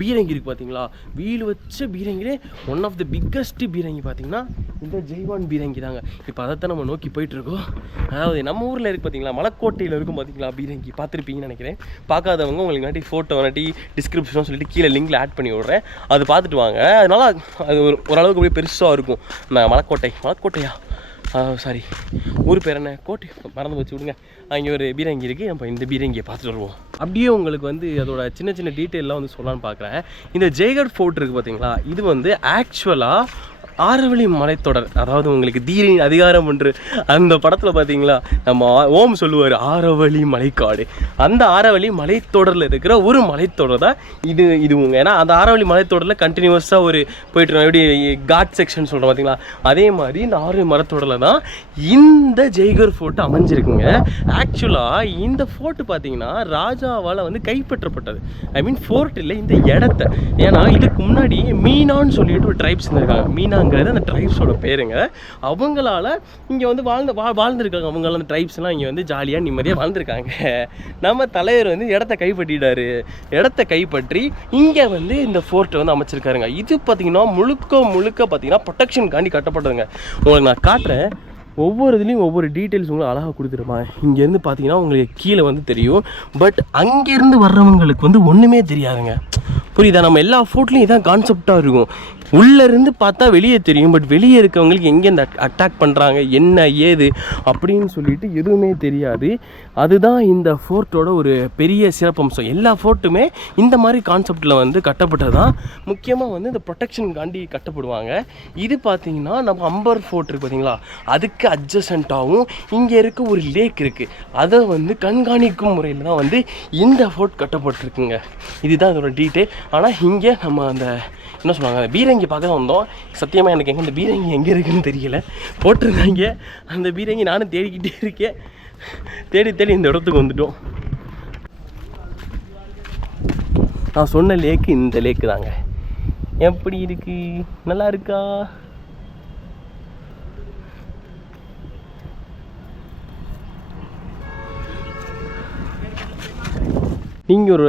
பீரங்கி இருக்குது பார்த்தீங்களா. வீல் வச்ச பீரங்கிலே ஒன் ஆஃப் த பிக்கஸ்ட் பீரங்கி பார்த்தீங்கன்னா இந்த ஜெய்வான் பீரங்கி தாங்க. இப்போ அதைத்தான் நம்ம நோக்கி போயிட்டுருக்கோம். அதாவது நம்ம ஊரில் இருக்குது பார்த்தீங்களா, மலைக்கோட்டையில் இருக்கும் பார்த்தீங்களா பீரங்கி, பார்த்துருப்பீங்கன்னு நினைக்கிறேன். பார்க்காதவங்க உங்களுக்கு நாட்டி ஃபோட்டோ நாட்டி டிஸ்கிரிப்ஷன் சொல்லிட்டு கீழே லிங்கில் ஆட் பண்ணி விட்றேன், அது பார்த்துட்டு வாங்க. அதனால் அது ஓரளவுக்கு அப்படியே பெருசாக இருக்கும். மலைக்கோட்டையா சாரி, ஊர் பேர் என்ன, கோட்டை மறந்து வச்சு விடுங்க. அங்கே ஒரு பீரங்கி இருக்குது. நம்ம இந்த பீரங்கியை பார்த்துட்டு வருவோம். அப்படியே உங்களுக்கு வந்து அதோட சின்ன சின்ன டீட்டெயிலாம் வந்து சொல்லலான்னு பார்க்குறேன். இந்த ஜெய்கர் ஃபோர்ட் இருக்குது பார்த்தீங்களா, இது வந்து ஆக்சுவலாக ஆரவழி மலைத்தொடர். அதாவது உங்களுக்கு தீரின் அதிகாரம் ஒன்று அந்த படத்தில் பார்த்தீங்களா, நம்ம ஓம் சொல்லுவார் ஆரவழி மலைக்காடு. அந்த ஆரவழி மலைத்தொடரில் இருக்கிற ஒரு மலைத்தொடர் தான் இதுவுங்க. ஏன்னா அந்த ஆரவழி மலைத்தொடரில் கண்டினியூஸாக ஒரு போயிட்டு எப்படி காட் செக்ஷன் சொல்கிறோம் பார்த்தீங்களா, அதே மாதிரி இந்த ஆரவழி மலைத்தொடரில் தான் இந்த ஜெய்கர் ஃபோர்ட் அமைஞ்சிருக்குங்க. ஆக்சுவலாக இந்த ஃபோர்ட்டு பார்த்தீங்கன்னா ராஜாவால் வந்து கைப்பற்றப்பட்டது. ஐ மீன் ஃபோர்ட் இல்லை, இந்த இடத்த. ஏன்னா இதுக்கு முன்னாடி மீனான்னு சொல்லிட்டு ஒரு ட்ரைப்ஸ் இருந்திருக்காங்க. மீனாங்கிறது அந்த ட்ரைப்ஸோட பேருங்க. அவங்களால இங்கே வந்து வாழ்ந்துருக்காங்க. அவங்களால அந்த ட்ரைப்ஸ்லாம் இங்கே வந்து ஜாலியாக நிம்மதியாக வாழ்ந்துருக்காங்க. நம்ம தலைவர் வந்து இடத்த கைப்பற்றிட்டாரு. இடத்த கைப்பற்றி இங்கே வந்து இந்த ஃபோர்ட்டை வந்து அமைச்சிருக்காருங்க. இது பார்த்தீங்கன்னா முழுக்க பார்த்தீங்கன்னா ப்ரொடெக்ஷன் காண்டி கட்டப்பட்டதுங்க. உங்களுக்கு நான் காட்டுறேன். ஒவ்வொரு இதுலேயும் ஒவ்வொரு டீட்டெயில்ஸ் உங்களுக்கு அழகாக கொடுத்துருமா. இங்கேருந்து பார்த்தீங்கன்னா உங்களுக்கு கீழே வந்து தெரியும். பட் அங்கேருந்து வர்றவங்களுக்கு வந்து ஒன்றுமே தெரியாதுங்க. புரியுதா? நம்ம எல்லா ஃபோர்ட்லேயும் இதான் கான்செப்டாக இருக்கும். உள்ளேருந்து பார்த்தா வெளியே தெரியும். பட் வெளியே இருக்கவங்களுக்கு எங்கே இந்த அட்டாக் பண்ணுறாங்க, என்ன ஏது அப்படின்னு சொல்லிட்டு எதுவுமே தெரியாது. அதுதான் இந்த ஃபோர்ட்டோட ஒரு பெரிய சிறப்பம்சம். எல்லா ஃபோர்ட்டுமே இந்த மாதிரி கான்செப்டில் வந்து கட்டப்பட்டது தான். முக்கியமாக வந்து இந்த ப்ரொடெக்ஷன் காண்டி கட்டப்படுவாங்க. இது பார்த்தீங்கன்னா நம்ம அம்பர் ஃபோர்ட் இருக்குது பார்த்தீங்களா, அதுக்கு அட்ஜசண்ட்டாகவும் இங்கே இருக்க ஒரு லேக் இருக்குது. அதை வந்து கண்காணிக்கும் முறையில் தான் வந்து இந்த ஃபோர்ட் கட்டப்பட்டிருக்குங்க. இதுதான் அதோட டீட்டெயில். ஆனால் இங்கே நம்ம அந்த என்ன சொல்லுவாங்க, அந்த பீரங்கி பார்க்க தான் வந்தோம். சத்தியமாக எனக்கு எங்கே இந்த பீரங்கி எங்கே இருக்குதுன்னு தெரியல. போட்டிருந்தாங்க அந்த பீரங்கி, நானும் தேடிக்கிட்டே இருக்கேன். தேடி இந்த இடத்துக்கு வந்துட்டோம். நான் சொன்ன லேக்கு இந்த லேக்கு தாங்க. எப்படி இருக்கு, நல்லா இருக்கா? நீங்கள் ஒரு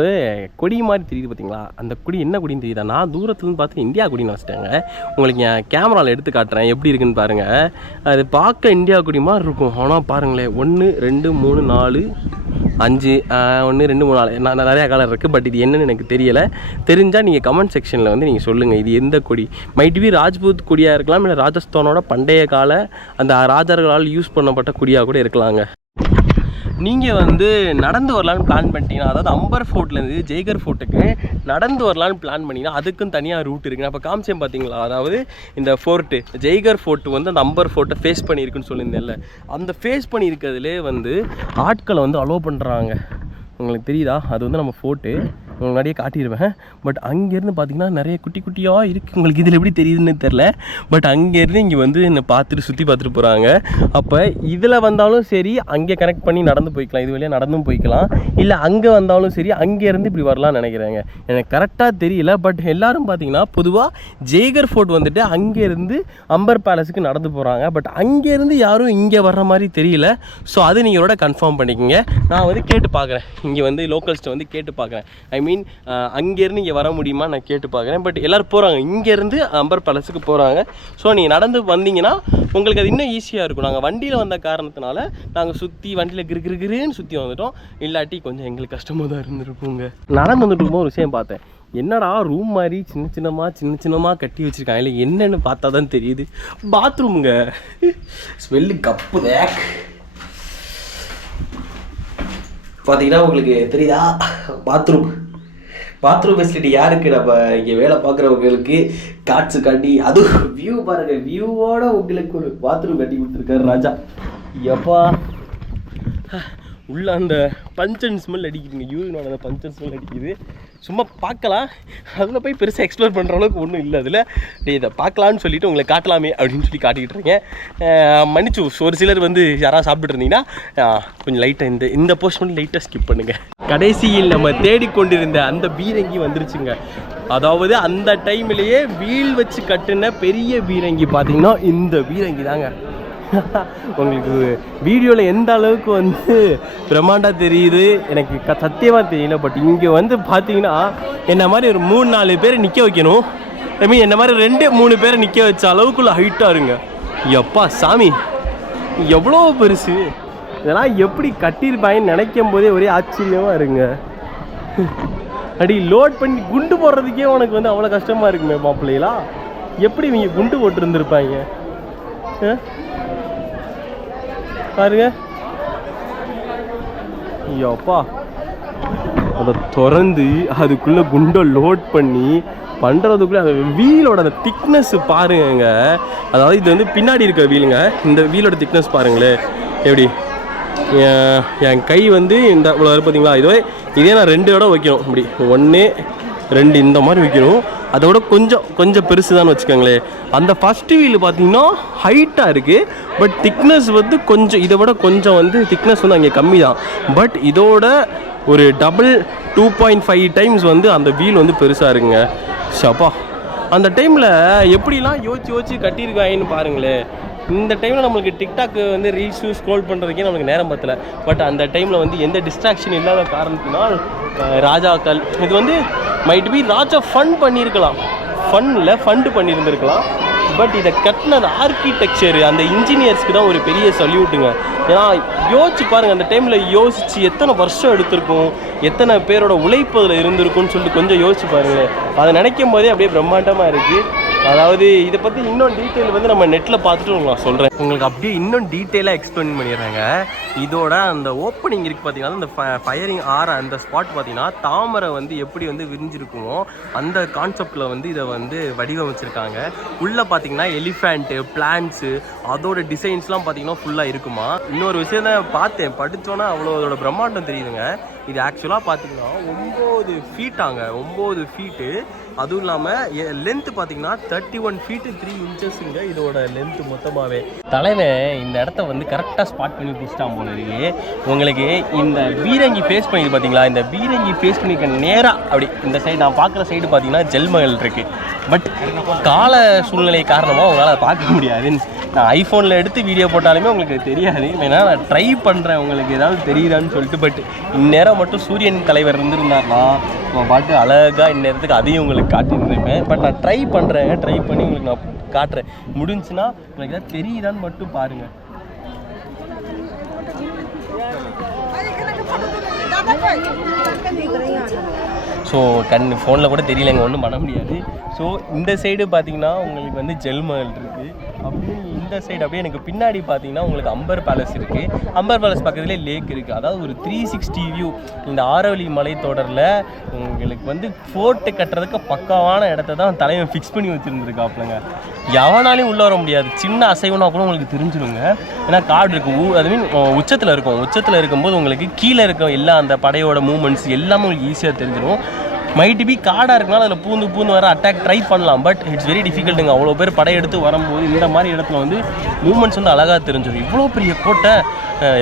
கொடி மாதிரி தெரியுது பார்த்தீங்களா, அந்த கொடி என்ன கொடின்னு தெரியுதா? நான் தூரத்துலேருந்து பார்த்து இந்தியா கொடின்னு நினச்சிட்டேங்க. உங்களுக்கு என் கேமராவில் எடுத்து காட்டுறேன், எப்படி இருக்குன்னு பாருங்கள். அது பார்க்க இந்தியா கொடி மாதிரி இருக்கும். ஆனால் பாருங்களேன், 1 2 3 4 5 1 2 3 4 நான் நிறையா கலர் இருக்குது. பட் இது என்னன்னு எனக்கு தெரியலை. தெரிஞ்சால் நீங்கள் கமெண்ட் செக்ஷனில் வந்து நீங்கள் சொல்லுங்கள் இது எந்த கொடி. மைட் பி ராஜ்பூத் கொடியாக இருக்கலாம், இல்லை ராஜஸ்தானோட பண்டைய கால அந்த ராஜர்களால் யூஸ் பண்ணப்பட்ட கொடியாக கூட இருக்கலாங்க. நீங்கள் வந்து நடந்து வரலான்னு பிளான் பண்ணிட்டீங்கன்னா, அதாவது அம்பர் ஃபோர்ட்லேருந்து ஜெய்கர் ஃபோர்ட்டுக்கு நடந்து வரலான்னு பிளான் பண்ணிங்கன்னா அதுக்கும் தனியாக ரூட் இருக்குது. அப்போ காமிச்சேன் பார்த்தீங்களா, அதாவது இந்த ஃபோர்ட்டு ஜெய்கர் ஃபோர்ட்டு வந்து அந்த அம்பர் ஃபோர்ட்டை ஃபேஸ் பண்ணியிருக்குன்னு சொல்லியிருந்தேன்ல, அந்த ஃபேஸ் பண்ணியிருக்கிறதுலே வந்து ஆட்களை வந்து அலோவ் பண்ணுறாங்க. உங்களுக்கு தெரியுதா? அது வந்து நம்ம ஃபோர்ட்டு முன்னாடியே காட்டிடுவேன். பட் அங்கேருந்து பார்த்தீங்கன்னா நிறைய குட்டி குட்டியாக இருக்குது. உங்களுக்கு இதில் எப்படி தெரியுதுன்னு தெரில. பட் அங்கேருந்து இங்கே வந்து என்னை பார்த்துட்டு சுற்றி பார்த்துட்டு போகிறாங்க. அப்போ இதில் வந்தாலும் சரி அங்கே கனெக்ட் பண்ணி நடந்து போய்க்கலாம், இது வழியாக நடந்தும் போய்க்கலாம். இல்லை அங்கே வந்தாலும் சரி அங்கேருந்து இப்படி வரலாம்னு நினைக்கிறேங்க. எனக்கு கரெக்டாக தெரியல. பட் எல்லோரும் பார்த்தீங்கன்னா பொதுவாக ஜெய்கர் ஃபோர்ட் வந்துட்டு அங்கேருந்து அம்பர் பேலஸுக்கு நடந்து போகிறாங்க. பட் அங்கேருந்து யாரும் இங்கே வர்ற மாதிரி தெரியல. ஸோ அது நீங்களோட கன்ஃபார்ம் பண்ணிக்கோங்க. நான் வந்து கேட்டு பார்க்குறேன், இங்கே வந்து லோக்கல்ஸ்ட்டை வந்து கேட்டு பார்க்குறேன். ஐ மீன் அங்கேருந்து இங்கே வர முடியுமா நான் கேட்டு பார்க்குறேன். பட் எல்லோரும் போகிறாங்க, இங்கேருந்து அம்பர் பேலஸுக்கு போகிறாங்க. ஸோ நீங்கள் நடந்து வந்தீங்கன்னா உங்களுக்கு அது இன்னும் ஈஸியாக இருக்கும். நாங்கள் வண்டியில் வந்த காரணத்தினால நாங்கள் சுற்றி வண்டியில் கிருன்னு சுற்றி வந்துட்டோம். இல்லாட்டி கொஞ்சம் எங்களுக்கு கஷ்டமாக தான் இருந்திருக்குங்க. நடந்து வந்துட்டு இருக்கும்போது ஒரு விஷயம் பார்த்தேன். என்னடா ரூம் மாதிரி சின்ன சின்னமாக கட்டி வச்சுருக்காங்க. இல்லை என்னென்னு பார்த்தா தான் தெரியுது. பாத்ரூமுங்க, ஸ்மெல்லு கப்பு தேக் பார்த்தீங்கன்னா உங்களுக்கு தெரியுதா? பாத்ரூம் பாத்ரூம் ஃபெசிலிட்டி யாருக்கு? நம்ம இங்கே வேலை பார்க்குறவங்களுக்கு காட்சி காட்டி அதுவும் வியூ பாருங்கள், வியூவோட உங்களுக்கு ஒரு பாத்ரூம் கட்டி கொடுத்துருக்காரு ராஜா. எப்பா உள்ள அந்த பஞ்சன் ஸ்மெல் அடிக்குதுங்க, யூரினோட அந்த பஞ்சன் ஸ்மெல் அடிக்குது. சும்மா பார்க்கலாம், அதில் போய் பெருசாக எக்ஸ்ப்ளோர் பண்ணுற அளவுக்கு ஒன்றும் இல்லை. அதில் இதை பார்க்கலான்னு சொல்லிவிட்டு உங்களை காட்டலாமே அப்படின்னு சொல்லி காட்டிக்கிட்டு இருக்கேன். மன்னிச்சு ஒரு சிலர் வந்து யாராவது சாப்பிட்டுட்டு இருந்தீங்கன்னா கொஞ்சம் லைட்டாக இந்த போர்ஷன் லைட்டாக ஸ்கிப் பண்ணுங்கள். கடைசியில் நம்ம தேடிக்கொண்டிருந்த அந்த பீரங்கி வந்துருச்சுங்க. அதாவது அந்த டைம்லேயே வீல் வச்சு கட்டின பெரிய பீரங்கி பார்த்தீங்கன்னா இந்த பீரங்கி தாங்க. உங்களுக்கு வீடியோவில் எந்த அளவுக்கு வந்து பிரம்மாண்டாக தெரியுது எனக்கு சத்தியமாக தெரியல. பட் இங்கே வந்து பார்த்தீங்கன்னா என்ன மாதிரி ஒரு 3-4 பேரை நிற்க வைக்கணும். ஐ மீன் என்ன மாதிரி 2-3 பேரை நிற்க வச்ச அளவுக்குள்ள ஹைட்டாக இருங்க. எப்பா சாமி எவ்வளோ பெருசு! இதெல்லாம் எப்படி கட்டியிருப்பாங்கன்னு நினைக்கும் போதே ஒரே ஆச்சரியமாக இருங்க. அடி லோட் பண்ணி குண்டு போடுறதுக்கே உனக்கு வந்து அவ்வளோ கஷ்டமாக இருக்குமே மாப்பிள்ளைகளா. எப்படி இவங்க குண்டு போட்டுருந்துருப்பாங்க பாருங்க. ஐயோப்பா அதை திறந்து அதுக்குள்ளே குண்டை லோட் பண்ணி பண்ணுறதுக்குள்ளே அந்த வீலோட அந்த திக்னஸ் பாருங்க. அதாவது இது வந்து பின்னாடி இருக்க வீலுங்க, இந்த வீலோட திக்னஸ் பாருங்களேன் எப்படி. என் கை வந்து இந்த இவ்வளோ பார்த்தீங்களா, இதே நான் 2 இடம் வைக்கணும். இப்படி 1 2 இந்த மாதிரி வைக்கணும். அதோட கொஞ்சம் பெருசு தான் வச்சுக்கோங்களேன். அந்த ஃபஸ்ட்டு வீல் பார்த்தீங்கன்னா ஹைட்டாக இருக்குது, பட் திக்னஸ் வந்து கொஞ்சம் இதை விட கொஞ்சம் வந்து திக்னஸ் வந்து அங்கே கம்மி தான். பட் இதோட ஒரு டபுள் 2.5 டைம்ஸ் வந்து அந்த வீல் வந்து பெருசாக இருக்குங்க. ஷப்பா அந்த டைமில் எப்படிலாம் யோசிச்சு கட்டியிருக்காங்கன்னு பாருங்களேன். இந்த டைமில் நம்மளுக்கு டிக்டாக் வந்து ரீல்ஸு ஸ்க்ரோல் பண்ணுறதுக்கே நம்மளுக்கு நேரம் பத்தலை. பட் அந்த டைமில் வந்து எந்த டிஸ்ட்ராக்ஷன் இல்லாத காரணத்தினால் ராஜாக்கள் இது வந்து மைட் பி ராஜா ஃபண்ட் பண்ணியிருக்கலாம், ஃபண்டு பண்ணியிருந்துருக்கலாம். பட் இதை கட்டினது ஆர்கிடெக்சரு அந்த இன்ஜினியர்ஸ்க்கு தான் ஒரு பெரிய சல்யூட்டுங்க. ஏன்னா யோசிச்சு பாருங்கள், அந்த டைமில் யோசித்து எத்தனை வருஷம் எடுத்திருக்கும், எத்தனை பேரோட உழைப்பு அதில் இருந்திருக்குன்னு சொல்லிட்டு கொஞ்சம் யோசிச்சு பாருங்களேன். அதை நினைக்கும் போதே அப்படியே பிரம்மாண்டமாக இருக்குது. அதாவது இதை பற்றி இன்னும் டீட்டெயில் வந்து நம்ம நெட்டில் பார்த்துட்டு நான் சொல்கிறேன் உங்களுக்கு. அப்படியே இன்னும் டீட்டெயிலாக எக்ஸ்பிளைன் பண்ணிடுறாங்க. இதோட அந்த ஓப்பனிங் இருக்குது பார்த்தீங்கன்னா, அந்த ஃபயரிங் ஆற அந்த ஸ்பாட் பார்த்தீங்கன்னா தாமரை வந்து எப்படி வந்து விரிஞ்சிருக்குமோ அந்த கான்செப்டில் வந்து இதை வந்து வடிவமைச்சிருக்காங்க. உள்ளே பார்த்தீங்கன்னா எலிஃபேண்ட்டு, பிளான்ட்ஸு, அதோட டிசைன்ஸ்லாம் பார்த்தீங்கன்னா ஃபுல்லாக இருக்குமா. இன்னொரு விஷயம் தான் பார்த்தேன், படித்தோன்னா அவ்வளோ அதோட பிரம்மாண்டம் தெரியுதுங்க. இது ஆக்சுவலாக பார்த்தீங்கன்னா 9 ஃபீட்டாங்க, 9 ஃபீட்டு. அதுவும் இல்லாமல் லென்த்து பார்த்தீங்கன்னா 31 ஃபீட்டு 3 இன்ச்சஸுங்க இதோட லென்த்து மொத்தமாகவே. தலைவன் இந்த இடத்த வந்து கரெக்டாக ஸ்பாட் பண்ணி பிடிச்சிட்டான் போல இருக்கு. உங்களுக்கு இந்த பீரங்கி ஃபேஸ் பண்ணி பார்த்தீங்களா, இந்த பீரங்கி ஃபேஸ் பண்ணிக்க நேராக அப்படி இந்த சைடு நான் பார்க்குற சைடு பார்த்தீங்கன்னா ஜெல்மஹல் இருக்குது. பட் கால சூழ்நிலை காரணமாக உங்களால் அதை பார்க்க முடியாது. நான் ஐஃபோனில் எடுத்து வீடியோ போட்டாலுமே உங்களுக்கு தெரியாது. ஏன்னா நான் ட்ரை பண்ணுறேன் உங்களுக்கு ஏதாவது தெரியுதான்னு சொல்லிட்டு. பட் இந்நேரம் மட்டும் சூரியன் தலைவர் இருந்திருந்தாருன்னா நான் பாட்டு அழகாக இந்நேரத்துக்கு அதையும் உங்களுக்கு காட்டியிருந்திருப்பேன். பட் நான் ட்ரை பண்ணுறேன், ட்ரை பண்ணி உங்களுக்கு நான் காட்டுறேன். முடிஞ்சுன்னா உங்களுக்கு ஏதாவது தெரியுதான்னு மட்டும் பாருங்கள். ஸோ ஃபோனில் கூட தெரியலைங்க, ஒன்றும் பண்ண முடியாது. ஸோ இந்த சைடு பார்த்தீங்கன்னா உங்களுக்கு வந்து ஜெல்மஹல் இருக்குது. அப்படியே இந்த சைடு அப்படியே எனக்கு பின்னாடி பார்த்தீங்கன்னா உங்களுக்கு அம்பர் பேலஸ் இருக்குது. அம்பர் பேலஸ் பக்கத்துலேயே லேக் இருக்குது. அதாவது ஒரு 360 வியூ. இந்த ஆரவல்லி மலைத்தொடரில் உங்களுக்கு வந்து ஃபோர்ட்டு கட்டுறதுக்கு பக்காவான இடத்த தான் தலைவன் ஃபிக்ஸ் பண்ணி வச்சுருந்துருக்காப்புலங்க. எவனாலையும் உள்ளே வர முடியாது. சின்ன அசைவுனா கூட உங்களுக்கு தெரிஞ்சிடுங்க. ஏன்னா காடு இருக்கும், அது மீன் உச்சத்தில் இருக்கும். உச்சத்தில் இருக்கும்போது உங்களுக்கு கீழே இருக்க எல்லா அந்த படையோட மூமெண்ட்ஸ் எல்லாமே உங்களுக்கு ஈஸியாக தெரிஞ்சிடும். மைட் பி காடாக இருக்கனால அதில் பூந்து வர அட்டாக் ட்ரை பண்ணலாம். பட் இட்ஸ் வெரி டிஃபிகல்ட்டுங்க. அவ்வளோ பேர் படையெடுத்து வரும்போது இந்த மாதிரி இடத்துல வந்து மூமெண்ட்ஸ் வந்து அழகாக தெரிஞ்சிடும். இவ்வளோ பெரிய கோட்டை,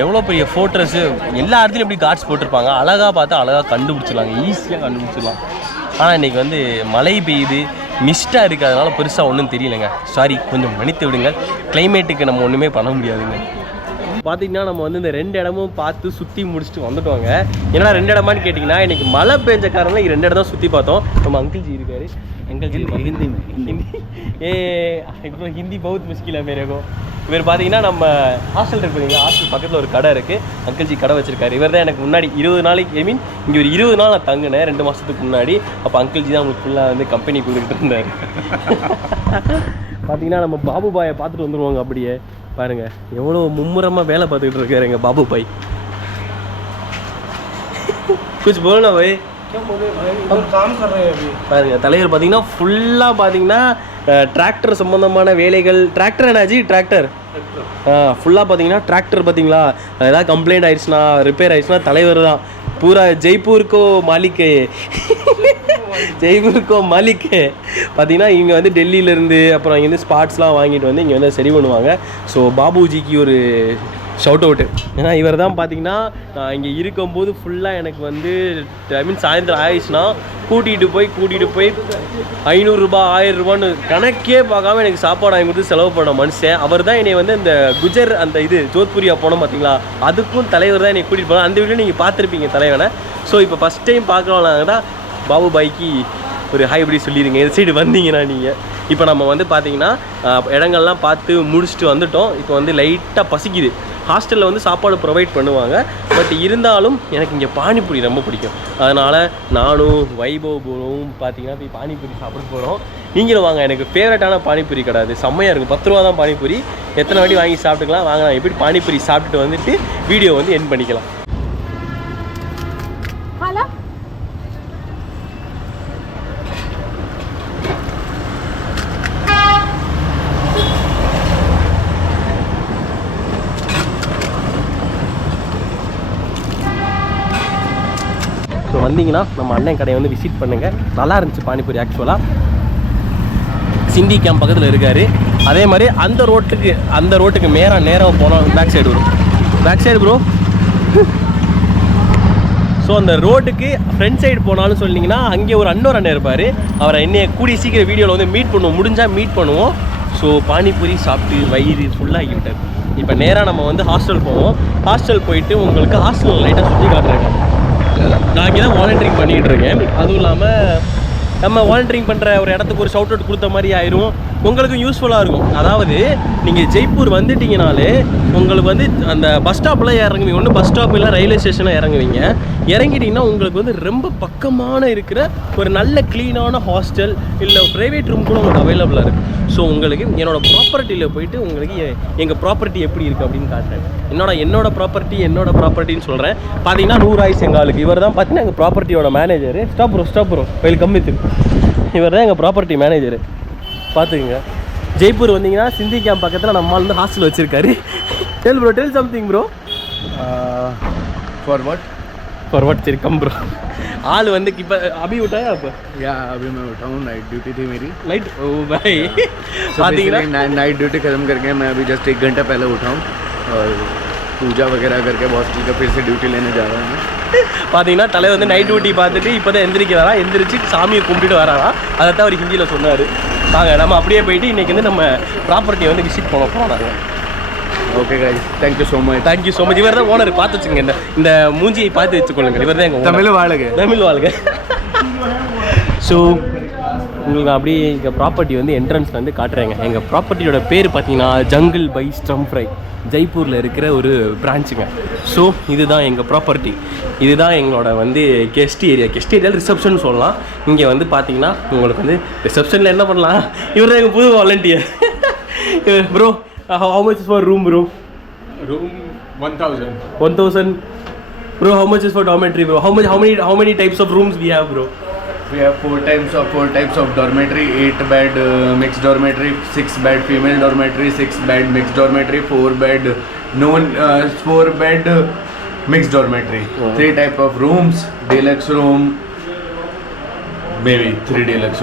எவ்வளோ பெரிய ஃபோர்ட்ரஸ்ஸு, எல்லா இடத்துலையும் எப்படி கார்ட்ஸ் போட்டிருப்பாங்க. அழகாக பார்த்தா அழகாக கண்டுபிடிச்சிடலாங்க, ஈஸியாக கண்டுபிடிச்சிடலாம். ஆனால் இன்றைக்கி வந்து மழை பெய்யுது, மிஸ்டாக இருக்குது, அதனால் பெருசாக ஒன்றும் தெரியலைங்க. சாரி, கொஞ்சம் மன்னித்து விடுங்க. கிளைமேட்டுக்கு நம்ம ஒன்றுமே பண்ண முடியாதுங்க. பார்த்தீங்கன்னா நம்ம வந்து இந்த 2 இடமும் பார்த்து சுற்றி முடிச்சுட்டு வந்துட்டோங்க. ஏன்னா 2 இடமான்னு கேட்டிங்கன்னா இன்றைக்கி மழை பெஞ்ச காரணம் 2 இடம் தான் சுற்றி பார்த்தோம். நம்ம அங்கிள்ஜி இருக்காரு. அங்கிள்ஜி ஹிந்தி இப்போ ஹிந்தி பௌத் முஸ்கில் மேரேக்கும். இவர் பார்த்தீங்கன்னா நம்ம ஹாஸ்டல் இருக்குதுங்க, ஹாஸ்டல் பக்கத்தில் ஒரு கடை இருக்குது. அங்கிள்ஜி கடை வச்சிருக்காரு. இவர் தான் எனக்கு முன்னாடி 20 நாளைக்கு ஐ மீன் இங்கே ஒரு 20 நாள் நான் தங்கினேன் 2 மாதத்துக்கு முன்னாடி. அப்போ அங்கிள்ஜி தான் உங்களுக்கு ஃபுல்லாக வந்து கம்பெனி கொடுத்துட்டு இருந்தார். பார்த்தீங்கன்னா நம்ம பாபு பாயை பார்த்துட்டு வந்துடுவாங்க. அப்படியே பாருங்க எவ்வளோ மும்முரமாக வேலை பார்த்துக்கிட்டு இருக்காருங்க பாபு பாய். कुछ बोलो ना भाई, பாருங்க தலைவர் பார்த்தீங்கன்னா ஃபுல்லாக பார்த்தீங்கன்னா டிராக்டர் சம்மந்தமான வேலைகள். டிராக்டர் என்னாச்சு? டிராக்டர் ஃபுல்லாக பார்த்தீங்கன்னா டிராக்டர் பார்த்தீங்களா, ஏதாவது கம்ப்ளைண்ட் ஆயிடுச்சுன்னா ரிப்பேர் ஆயிடுச்சுன்னா தலைவர் தான். பூரா ஜெய்ப்பூருக்கோ மாலிக்கு ஜெய்ப்பூருக்கோ மாலிக்கு பார்த்தீங்கன்னா இங்கே வந்து டெல்லியிலேருந்து அப்புறம் இங்கேருந்து ஸ்பாட்ஸ்லாம் வாங்கிட்டு வந்து இங்கே வந்து சரி பண்ணுவாங்க. ஸோ பாபுஜிக்கு ஒரு ஷவுட் அவுட்டு. ஏன்னா இவர் தான் பார்த்தீங்கன்னா நான் இங்கே இருக்கும்போது ஃபுல்லாக எனக்கு வந்து ஐ மீன் சாயந்தரம் ஆயிடுச்சுன்னா கூட்டிகிட்டு போய் 500 ரூபா 1000 ரூபான்னு கணக்கே பார்க்காம எனக்கு சாப்பாடு வாங்கி கொடுத்து செலவு பண்ண மனுஷன் அவர் தான். என்னை வந்து இந்த குஜர் அந்த இது ஜோத்பூரியா போனோம் பார்த்தீங்களா, அதுக்கும் தலைவர் தான் என்னை கூட்டிகிட்டு போனோம். அந்த வீடியோ நீங்கள் பார்த்துருப்பீங்க தலைவனை. ஸோ இப்போ ஃபஸ்ட் டைம் பார்க்கலாம்னா பாபு பாய்க்கு ஒரு ஹாய் இப்படி சொல்லிடுங்க இந்த சைடு வந்தீங்கன்னா நீங்கள். இப்போ நம்ம வந்து பார்த்தீங்கன்னா இடங்கள்லாம் பார்த்து முடிச்சுட்டு வந்துட்டோம். இப்போ வந்து லைட்டாக பசிக்குது. ஹாஸ்டலில் வந்து சாப்பாடு ப்ரொவைட் பண்ணுவாங்க, பட் இருந்தாலும் எனக்கு இங்கே பானிபூரி ரொம்ப பிடிக்கும். அதனால் நானும் வைபவும் பார்த்தீங்கன்னா போய் பானிபூரி சாப்பிட போகிறோம். நீங்களும் வாங்க, எனக்கு ஃபேவரட்டான பானிபூரி கிடையாது, செம்மையாக இருக்கும். 10 ரூபா தான் பானிபூரி, எத்தனை வாட்டி வாங்கி சாப்பிட்டுக்கலாம். வாங்க நான் எப்படி பானிபூரி சாப்பிட்டுட்டு வந்துட்டு வீடியோ வந்து எண்ட் பண்ணிக்கலாம். ஸோ வந்தீங்கன்னா நம்ம அண்ணன் கடையை வந்து விசிட் பண்ணுங்கள். நல்லா இருந்துச்சு பானிபூரி. ஆக்சுவலாக சிந்தி கேம்ப் பக்கத்தில் இருக்கார். அதே மாதிரி அந்த ரோட்டுக்கு நேராக போனோம். பேக் சைடு வரும். Back side bro. ஸோ அந்த ரோட்டுக்கு ஃப்ரண்ட் சைடு போனாலும் சொன்னீங்கன்னா அங்கே ஒரு அண்ணன் இருப்பார். அவரை என்னைய கூடிய சீக்கிரம் வீடியோவில் வந்து மீட் பண்ணுவோம், முடிஞ்சால் மீட் பண்ணுவோம். ஸோ பானிபூரி சாப்பிட்டு வயிறு ஃபுல்லாகி விட்டார். இப்போ நேராக நம்ம வந்து ஹாஸ்டல் போவோம். ஹாஸ்டல் போயிட்டு உங்களுக்கு ஹாஸ்டல் லைட்டாக சுற்றி காட்டுறேன். நான் இங்கே தான் வாலண்டியரிங் பண்ணிகிட்டு இருக்கேன். அதுவும் இல்லாமல் நம்ம வாலண்டியரிங் பண்ணுற ஒரு இடத்துக்கு ஒரு ஷவுட் அவுட் கொடுத்த மாதிரி ஆயிரும், உங்களுக்கும் யூஸ்ஃபுல்லாக இருக்கும். அதாவது நீங்கள் ஜெய்ப்பூர் வந்துட்டிங்கனாலே உங்களுக்கு வந்து அந்த பஸ் ஸ்டாப்பில் இறங்குவீங்க. ஒன்று பஸ் ஸ்டாப் இல்லை ரயில்வே ஸ்டேஷனில் இறங்குவீங்க. இறங்கிட்டிங்கன்னா உங்களுக்கு வந்து ரொம்ப பக்கமான இருக்கிற ஒரு நல்ல க்ளீனான ஹாஸ்டல் இல்லை ப்ரைவேட் ரூம் கூட உங்களுக்கு அவைலபிளாக இருக்குது. ஸோ உங்களுக்கு என்னோடய ப்ராப்பர்ட்டியில் போயிட்டு உங்களுக்கு எங்கள் ப்ராப்பர்ட்டி எப்படி இருக்குது அப்படின்னு காட்டுறேன். என்னோட ப்ராப்பர்ட்டின்னு சொல்கிறேன். பார்த்தீங்கன்னா 100 ஆயிடுச்சு எங்கள் ஆளுக்கு. இவர் தான் பார்த்தீங்கன்னா எங்கள் ப்ராப்பர்ட்டியோட manager. Staff bro welcome with. இவர் தான் எங்கள் ப்ராப்பர்ட்டி மேனேஜரு. பார்த்துக்குங்க. ஜெய்ப்பூர் வந்தீங்கன்னா சிந்தி கேம்ப் பக்கத்தில் நம்ம வந்து ஹாஸ்டல் வச்சுருக்காரு. Tell something bro. For what சரி கம் ப்ரோ. आल वंदे की अभी उठाया आप? या अभी मैं उठा हूँ, नाइट ड्यूटी थी मेरी. नाइट ओ भाई नाइट ड्यूटी खत्म करके मैं अभी जस्ट 1 घंटा पहले उठा हूँ और पूजा वगैरह करके हॉस्टल का फिर से ड्यूटी लेने जा रहा हूँ. பார்த்தீங்கன்னா தலை வந்து நைட் டியூட்டி பார்த்துட்டு இப்போ தான் எந்திரிக்கிறாரா, எந்திரிச்சு சாமியை கும்பிட்டு வராரா. அதை தான் அவர் ஹிந்தியில் சொன்னார். வாங்க நம்ம அப்படியே போயிட்டு இன்றைக்கி வந்து நம்ம ப்ராப்பர்ட்டியை வந்து விசிட் பண்ண போகிறோம். நாங்கள் okay guys, thank you so much. இவர் தான் ஓனர். பார்த்து வச்சுங்க, இந்த மூஞ்சியை பார்த்து வச்சுக்கொள்ளுங்க. இவர் தான் எங்கள் தமிழ் வாழ்க. ஸோ உங்களுக்கு அப்படியே எங்கள் ப்ராப்பர்ட்டி வந்து என்ட்ரன்ஸில் வந்து காட்டுறேங்க. எங்கள் ப்ராப்பர்ட்டியோட பேர் பார்த்தீங்கன்னா ஜங்கிள் பை ஸ்ட்ரம் ஃப்ரை. ஜெய்ப்பூரில் இருக்கிற ஒரு பிரான்ச்சுங்க. ஸோ இதுதான் எங்கள் ப்ராப்பர்ட்டி. இதுதான் எங்களோட வந்து கெஸ்ட் ஏரியா ரிசப்ஷன் சொல்லலாம். இங்கே வந்து பார்த்தீங்கன்னா உங்களுக்கு வந்து ரிசப்ஷனில் என்ன பண்ணலாம், இவர் தான் எங்கள் புது volunteer. Bro how much is for room bro? Room 1000. 1000. Bro, how much is for dormitory bro? How many types of rooms we have bro? We have 4 types of dormitory, 8 bed mixed dormitory, 6 bed female dormitory, 6 bed mixed dormitory, 4 bed mixed dormitory. 3 type of rooms, deluxe room, maybe 3 deluxe.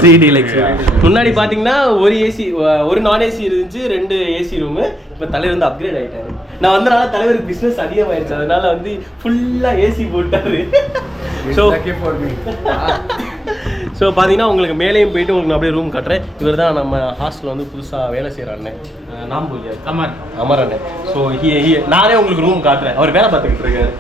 முன்னாடி பார்த்தீங்கன்னா ஒரு AC ஒரு நான் AC இருந்துச்சு, 2 AC room. இப்போ தலைவர் வந்து upgrade ஆகிட்டாரு. நான் வந்தனால தலைவருக்கு பிஸ்னஸ் அதிகமாகிடுச்சு, அதனால வந்து ஃபுல்லாக ஏசி போட்டாரு. ஸோ பார்த்தீங்கன்னா உங்களுக்கு மேலேயும் போயிட்டு உங்களுக்கு அப்படியே ரூம் கட்டுறேன். இவர் தான் நம்ம ஹாஸ்டலில் வந்து புதுசாக வேலை செய்கிற அண்ணன். நாம் போலியா அமர் அண்ணன். ஸோ நானே உங்களுக்கு ரூம் காட்டுறேன். அவர் வேலை பார்த்துக்கிட்டு இருக்காரு.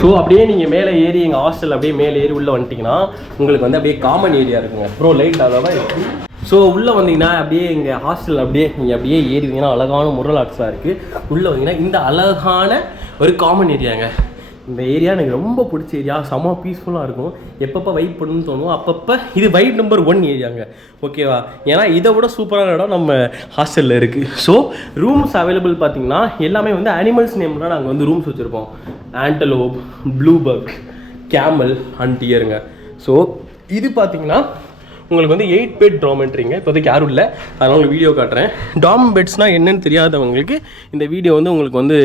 ஸோ அப்படியே நீங்கள் மேலே ஏறி எங்கள் ஹாஸ்டல் அப்படியே மேலே ஏறி உள்ளே வந்துட்டிங்கன்னா உங்களுக்கு வந்து அப்படியே காமன் ஏரியா இருக்குங்க. ப்ரோ லைட் அதாவது இருக்குது. ஸோ உள்ளே வந்தீங்கன்னா அப்படியே எங்கள் ஹாஸ்டல் அப்படியே நீங்கள் அப்படியே ஏறிவீங்கன்னா அழகான முரல் ஆர்ட்ஸ்லாம் இருக்குது. உள்ளே வந்தீங்கன்னா இந்த அழகான ஒரு காமன் ஏரியாங்க. இந்த ஏரியா எனக்கு ரொம்ப பிடிச்ச ஏரியா, செம்ம பீஸ்ஃபுல்லாக இருக்கும். எப்பப்போ வைப் பண்ணணும்னு தோணும் அப்பப்போ. இது வைப் நம்பர் 1 ஏரியாங்க, ஓகேவா? ஏன்னா இதை விட சூப்பரான இடம் நம்ம ஹாஸ்டலில் இருக்குது. ஸோ ரூம்ஸ் அவைலபிள் பார்த்தீங்கன்னா எல்லாமே வந்து அனிமல்ஸ் நேம்லாம் நாங்கள் வந்து ரூம்ஸ் வச்சுருப்போம். ஆண்டலோப், ப்ளூபர்க், கேமல் அண்ட் டியருங்க. ஸோ இது பார்த்தீங்கன்னா உங்களுக்கு வந்து 8 பெட் டார்மெண்ட்ரிங்க. இப்போதைக்கு யாரும் இல்லை, அதனால் உங்களுக்கு வீடியோ காட்டுறேன். டார்ம் பெட்ஸ்னால் என்னன்னு தெரியாதவங்களுக்கு இந்த வீடியோ வந்து உங்களுக்கு வந்து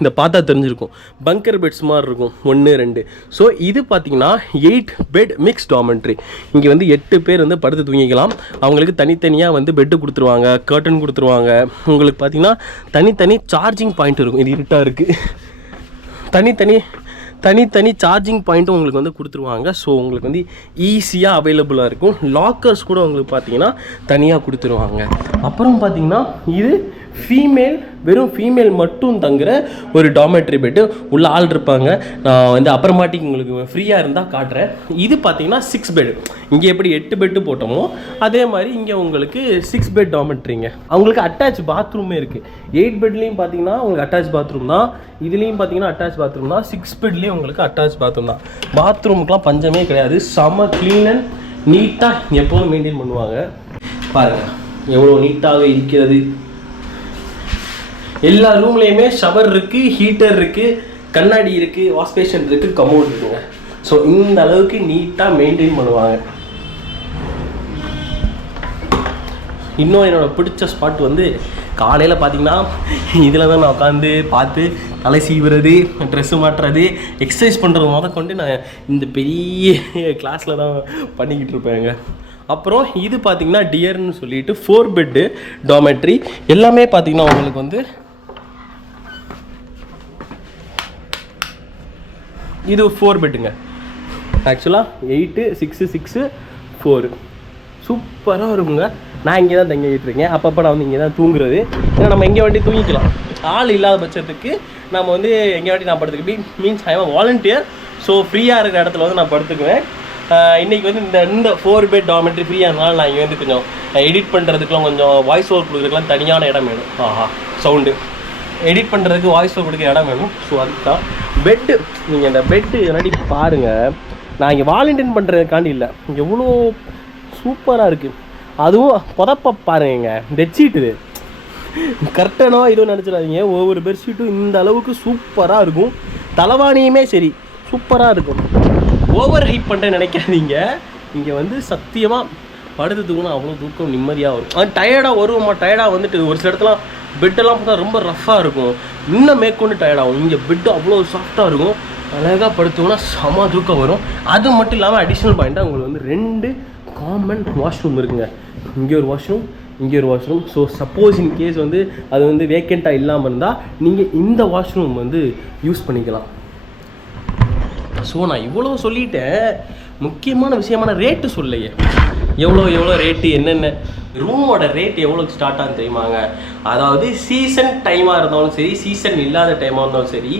இந்த பார்த்தா தெரிஞ்சிருக்கும். பங்கர் பெட்ஸ் மாதிரி இருக்கும் 1 2. ஸோ இது பார்த்தீங்கன்னா 8 பெட் மிக்ஸ் டார்மெண்ட்ரி. இங்கே வந்து 8 பேர் வந்து படுத்து தூங்கிக்கலாம். அவங்களுக்கு தனித்தனியாக வந்து பெட்டு கொடுத்துருவாங்க, கர்டன் கொடுத்துருவாங்க. உங்களுக்கு பார்த்தீங்கன்னா தனித்தனி சார்ஜிங் பாயிண்ட் இருக்கும். இது இருட்டாக இருக்குது. தனித்தனி சார்ஜிங் பாயிண்ட்டும் உங்களுக்கு வந்து கொடுத்துருவாங்க. ஸோ உங்களுக்கு வந்து ஈஸியாக அவைலபிளாக இருக்கும். லாக்கர்ஸ் கூட உங்களுக்கு பார்த்தீங்கன்னா தனியாக கொடுத்துருவாங்க. அப்புறம் பார்த்தீங்கன்னா இது வெறும் ஃபீமேல் மட்டும் தங்குற ஒரு டார்மெட்ரி பெட்டு. உள்ள ஆள் இருப்பாங்க. நான் வந்து அப்புறமாட்டிக்கு உங்களுக்கு ஃப்ரீயாக இருந்தால் காட்டுறேன். இது பார்த்தீங்கன்னா 6 பெட். இங்கே எப்படி 8 பெட்டு போட்டோமோ அதே மாதிரி இங்கே உங்களுக்கு 6 பெட் டார்மெட்ரிங்க. அவங்களுக்கு அட்டாச் பாத்ரூமே இருக்குது. 8 பெட்லேயும் பார்த்தீங்கன்னா உங்களுக்கு அட்டாச் பாத்ரூம் தான். இதுலேயும் பார்த்தீங்கன்னா அட்டாச் பாத்ரூம் தான். 6 பெட்லேயும் உங்களுக்கு அட்டாச் பாத்ரூம் தான். பாத்ரூமுக்கெலாம் பஞ்சமே கிடையாது. செம க்ளீன் அண்ட் நீட்டாக எப்போதும் மெயின்டைன் பண்ணுவாங்க. பாருங்கள் எவ்வளோ நீட்டாக இருக்கிறது. எல்லா ரூம்லேயுமே ஷவர் இருக்குது, ஹீட்டர் இருக்குது, கண்ணாடி இருக்குது, வாஷ் பேஷன் இருக்குது, கமோட் இருக்குங்க. ஸோ இந்த அளவுக்கு நீட்டாக மெயின்டைன் பண்ணுவாங்க. இன்னும் என்னோடய பிடிச்ச ஸ்பாட் வந்து காலையில் பார்த்தீங்கன்னா இதில் தான் நான் உட்காந்து பார்த்து தலை சீவுறது, ட்ரெஸ்ஸு மாட்டுறது, எக்ஸசைஸ் பண்ணுறது முதற்கொண்டு நான் இந்த பெரிய கிளாஸில் தான் பண்ணிக்கிட்டு இருப்பேங்க. அப்புறம் இது பார்த்தீங்கன்னா டியர்னு சொல்லிட்டு 4 பெட்டு டார்மெட்ரி. எல்லாமே பார்த்தீங்கன்னா உங்களுக்கு வந்து இது 4 பெட்டுங்க. ஆக்சுவலாக 8 6 6 4 சூப்பராக இருக்குங்க. நான் இங்கே தான் தங்கிட்டு இருக்கேன். அப்பப்போ நான் வந்து இங்கே தான் தூங்குறது. ஏன்னா நம்ம எங்கே வாட்டி தூங்கிக்கலாம். ஆள் இல்லாத பட்சத்துக்கு நம்ம வந்து எங்கே வாட்டி நான் படுத்துக்க means I am volunteer. So ஃப்ரீயாக இருக்கிற இடத்துல வந்து நான் படுத்துக்குவேன். இன்றைக்கி வந்து இந்த 4 பெட் டார்மெட்ரி ஃப்ரீயாக இருந்தாலும் நான் இங்கே வந்து கொஞ்சம் எடிட் பண்ணுறதுக்குலாம் கொஞ்சம் வாய்ஸ் ஓவர் கொடுக்குறதுக்குலாம் தனியான இடம் வேணும். சவுண்டு எடிட் பண்ணுறதுக்கு வாய்ஸ் ஓவர் கொடுக்க இடம் வேணும். ஸோ அதுக்கு தான் பெட்டு. நீங்கள் இந்த பெட்டு என்னாடி பாருங்கள். நான் இங்கே வாலண்டியர் பண்ணுறதுக்காண்டி இல்லை, இங்கே எவ்வளோ சூப்பராக இருக்குது. அதுவும் புதப்ப பாருங்க. பெட்ஷீட் இது கர்ட்டனோ இதுவும் நினச்சிடாதீங்க. ஒவ்வொரு பெட்ஷீட்டும் இந்த அளவுக்கு சூப்பராக இருக்கும். தலைவாணியுமே சரி சூப்பராக இருக்கும். ஓவர் ஹைப் பண்ணுறேன்னு நினைக்காதீங்க. இங்கே வந்து சத்தியமாக படுத்து தூக்கணும் அவ்வளோ தூக்கம் நிம்மதியாக வரும். அது டயர்டாக வருவோமா, டயர்டாக வந்துட்டு ஒரு சில இடத்துல பெட்டெல்லாம் பார்த்தா ரொம்ப ரஃப்பாக இருக்கும், இன்னும் மேற்கொண்டு டயர்டாகும். இங்கே பெட்டு அவ்வளோ சாஃப்டாக இருக்கும். அழகாக படுத்தோன்னா செம தூக்கம் வரும். அது மட்டும் இல்லாமல் அடிஷ்னல் பாயிண்ட்டாக உங்களுக்கு வந்து 2 காமன் வாஷ்ரூம் இருக்குங்க. இங்கே ஒரு வாஷ்ரூம், இங்கே ஒரு washroom. So suppose in case வந்து அது வந்து வேக்கண்ட்டாக இல்லாமல் இருந்தால் நீங்கள் இந்த வாஷ்ரூம் வந்து யூஸ் பண்ணிக்கலாம். ஸோ நான் இவ்வளோ சொல்லிட்டேன். முக்கியமான விஷயமான ரேட்டு சொல்லையே. எவ்வளோ ரேட்டு, என்னென்ன ரூமோட ரேட் எவ்வளோக்கு ஸ்டார்ட் ஆகுது தெரியுமாங்க? அதாவது சீசன் டைமாக இருந்தாலும் சரி, சீசன் இல்லாத டைமாக இருந்தாலும் சரி,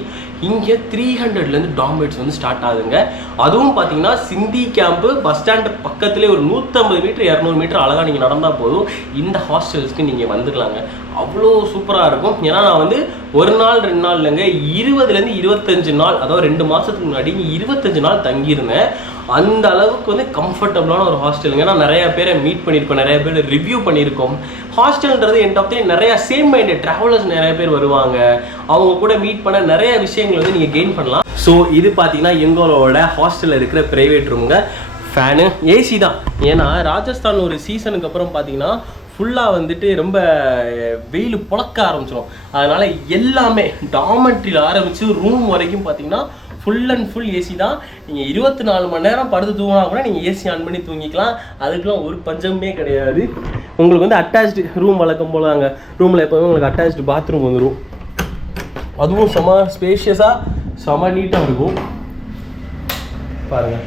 இங்கே 300லேருந்து டார்மெட்ஸ் வந்து ஸ்டார்ட் ஆகுதுங்க. அதுவும் பார்த்தீங்கன்னா சிந்தி கேம்பு பஸ் ஸ்டாண்டு பக்கத்துலேயே ஒரு 150 மீட்டர் 200 மீட்டர் அழகாக நீங்கள் நடந்தால் போதும் இந்த ஹாஸ்டல்ஸ்க்கு நீங்கள் வந்துடலாங்க. அவ்வளோ சூப்பராக இருக்கும். ஏன்னா நான் வந்து 1 நாள் 2 நாள் இல்லைங்க, 20லேருந்து 25 நாள், அதாவது 2 மாதத்துக்கு முன்னாடி 25 நாள் தங்கியிருந்தேன். அந்த அளவுக்கு வந்து கம்ஃபர்டபுளான ஒரு ஹாஸ்டலுங்க. நான் நிறைய பேரை மீட் பண்ணியிருக்கோம், நிறைய பேர் ரிவ்யூ பண்ணியிருக்கோம். ஹாஸ்டல்ன்றது என் டாப் நிறைய சேம் மைண்டட் ட்ராவலர்ஸ் நிறைய பேர் வருவாங்க. அவங்க கூட மீட் பண்ண நிறைய விஷயங்கள் வந்து நீங்கள் கெயின் பண்ணலாம். ஸோ இது பார்த்தீங்கன்னா எங்களோட ஹாஸ்டலில் இருக்கிற ப்ரைவேட் ரூமுங்க. ஃபேனு ஏசி தான். ஏன்னா ராஜஸ்தான் ஒரு சீசனுக்கு அப்புறம் பார்த்தீங்கன்னா ஃபுல்லாக வந்துட்டு ரொம்ப வெயில் புழக்க ஆரம்பிச்சிடும். அதனால் எல்லாமே டார்மெட்ரியில் ஆரம்பித்து ரூம் வரைக்கும் பார்த்தீங்கன்னா ஃபுல் அண்ட் ஃபுல் ஏசி தான். நீங்கள் 24 மணி நேரம் படுத்து தூங்கினா கூட நீங்கள் ஏசி ஆன் பண்ணி தூங்கிக்கலாம். அதுக்கெலாம் ஒரு பஞ்சமே கிடையாது. உங்களுக்கு வந்து அட்டாச்டு ரூம் வழக்கம் போல் தாங்க. ரூமில் எப்போதுமே உங்களுக்கு அட்டாச்டு பாத்ரூம் வந்துடும். அதுவும் செம ஸ்பேஷியஸாக செம நீட்டாக இருக்கும். பாருங்கள்.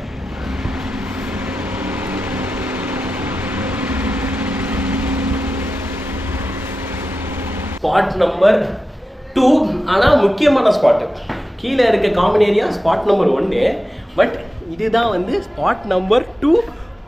ஸ்பாட் நம்பர் 2 ஆனால் முக்கியமான ஸ்பாட்டு கீழே இருக்க common area spot number 1. But இதுதான் வந்து spot number 2.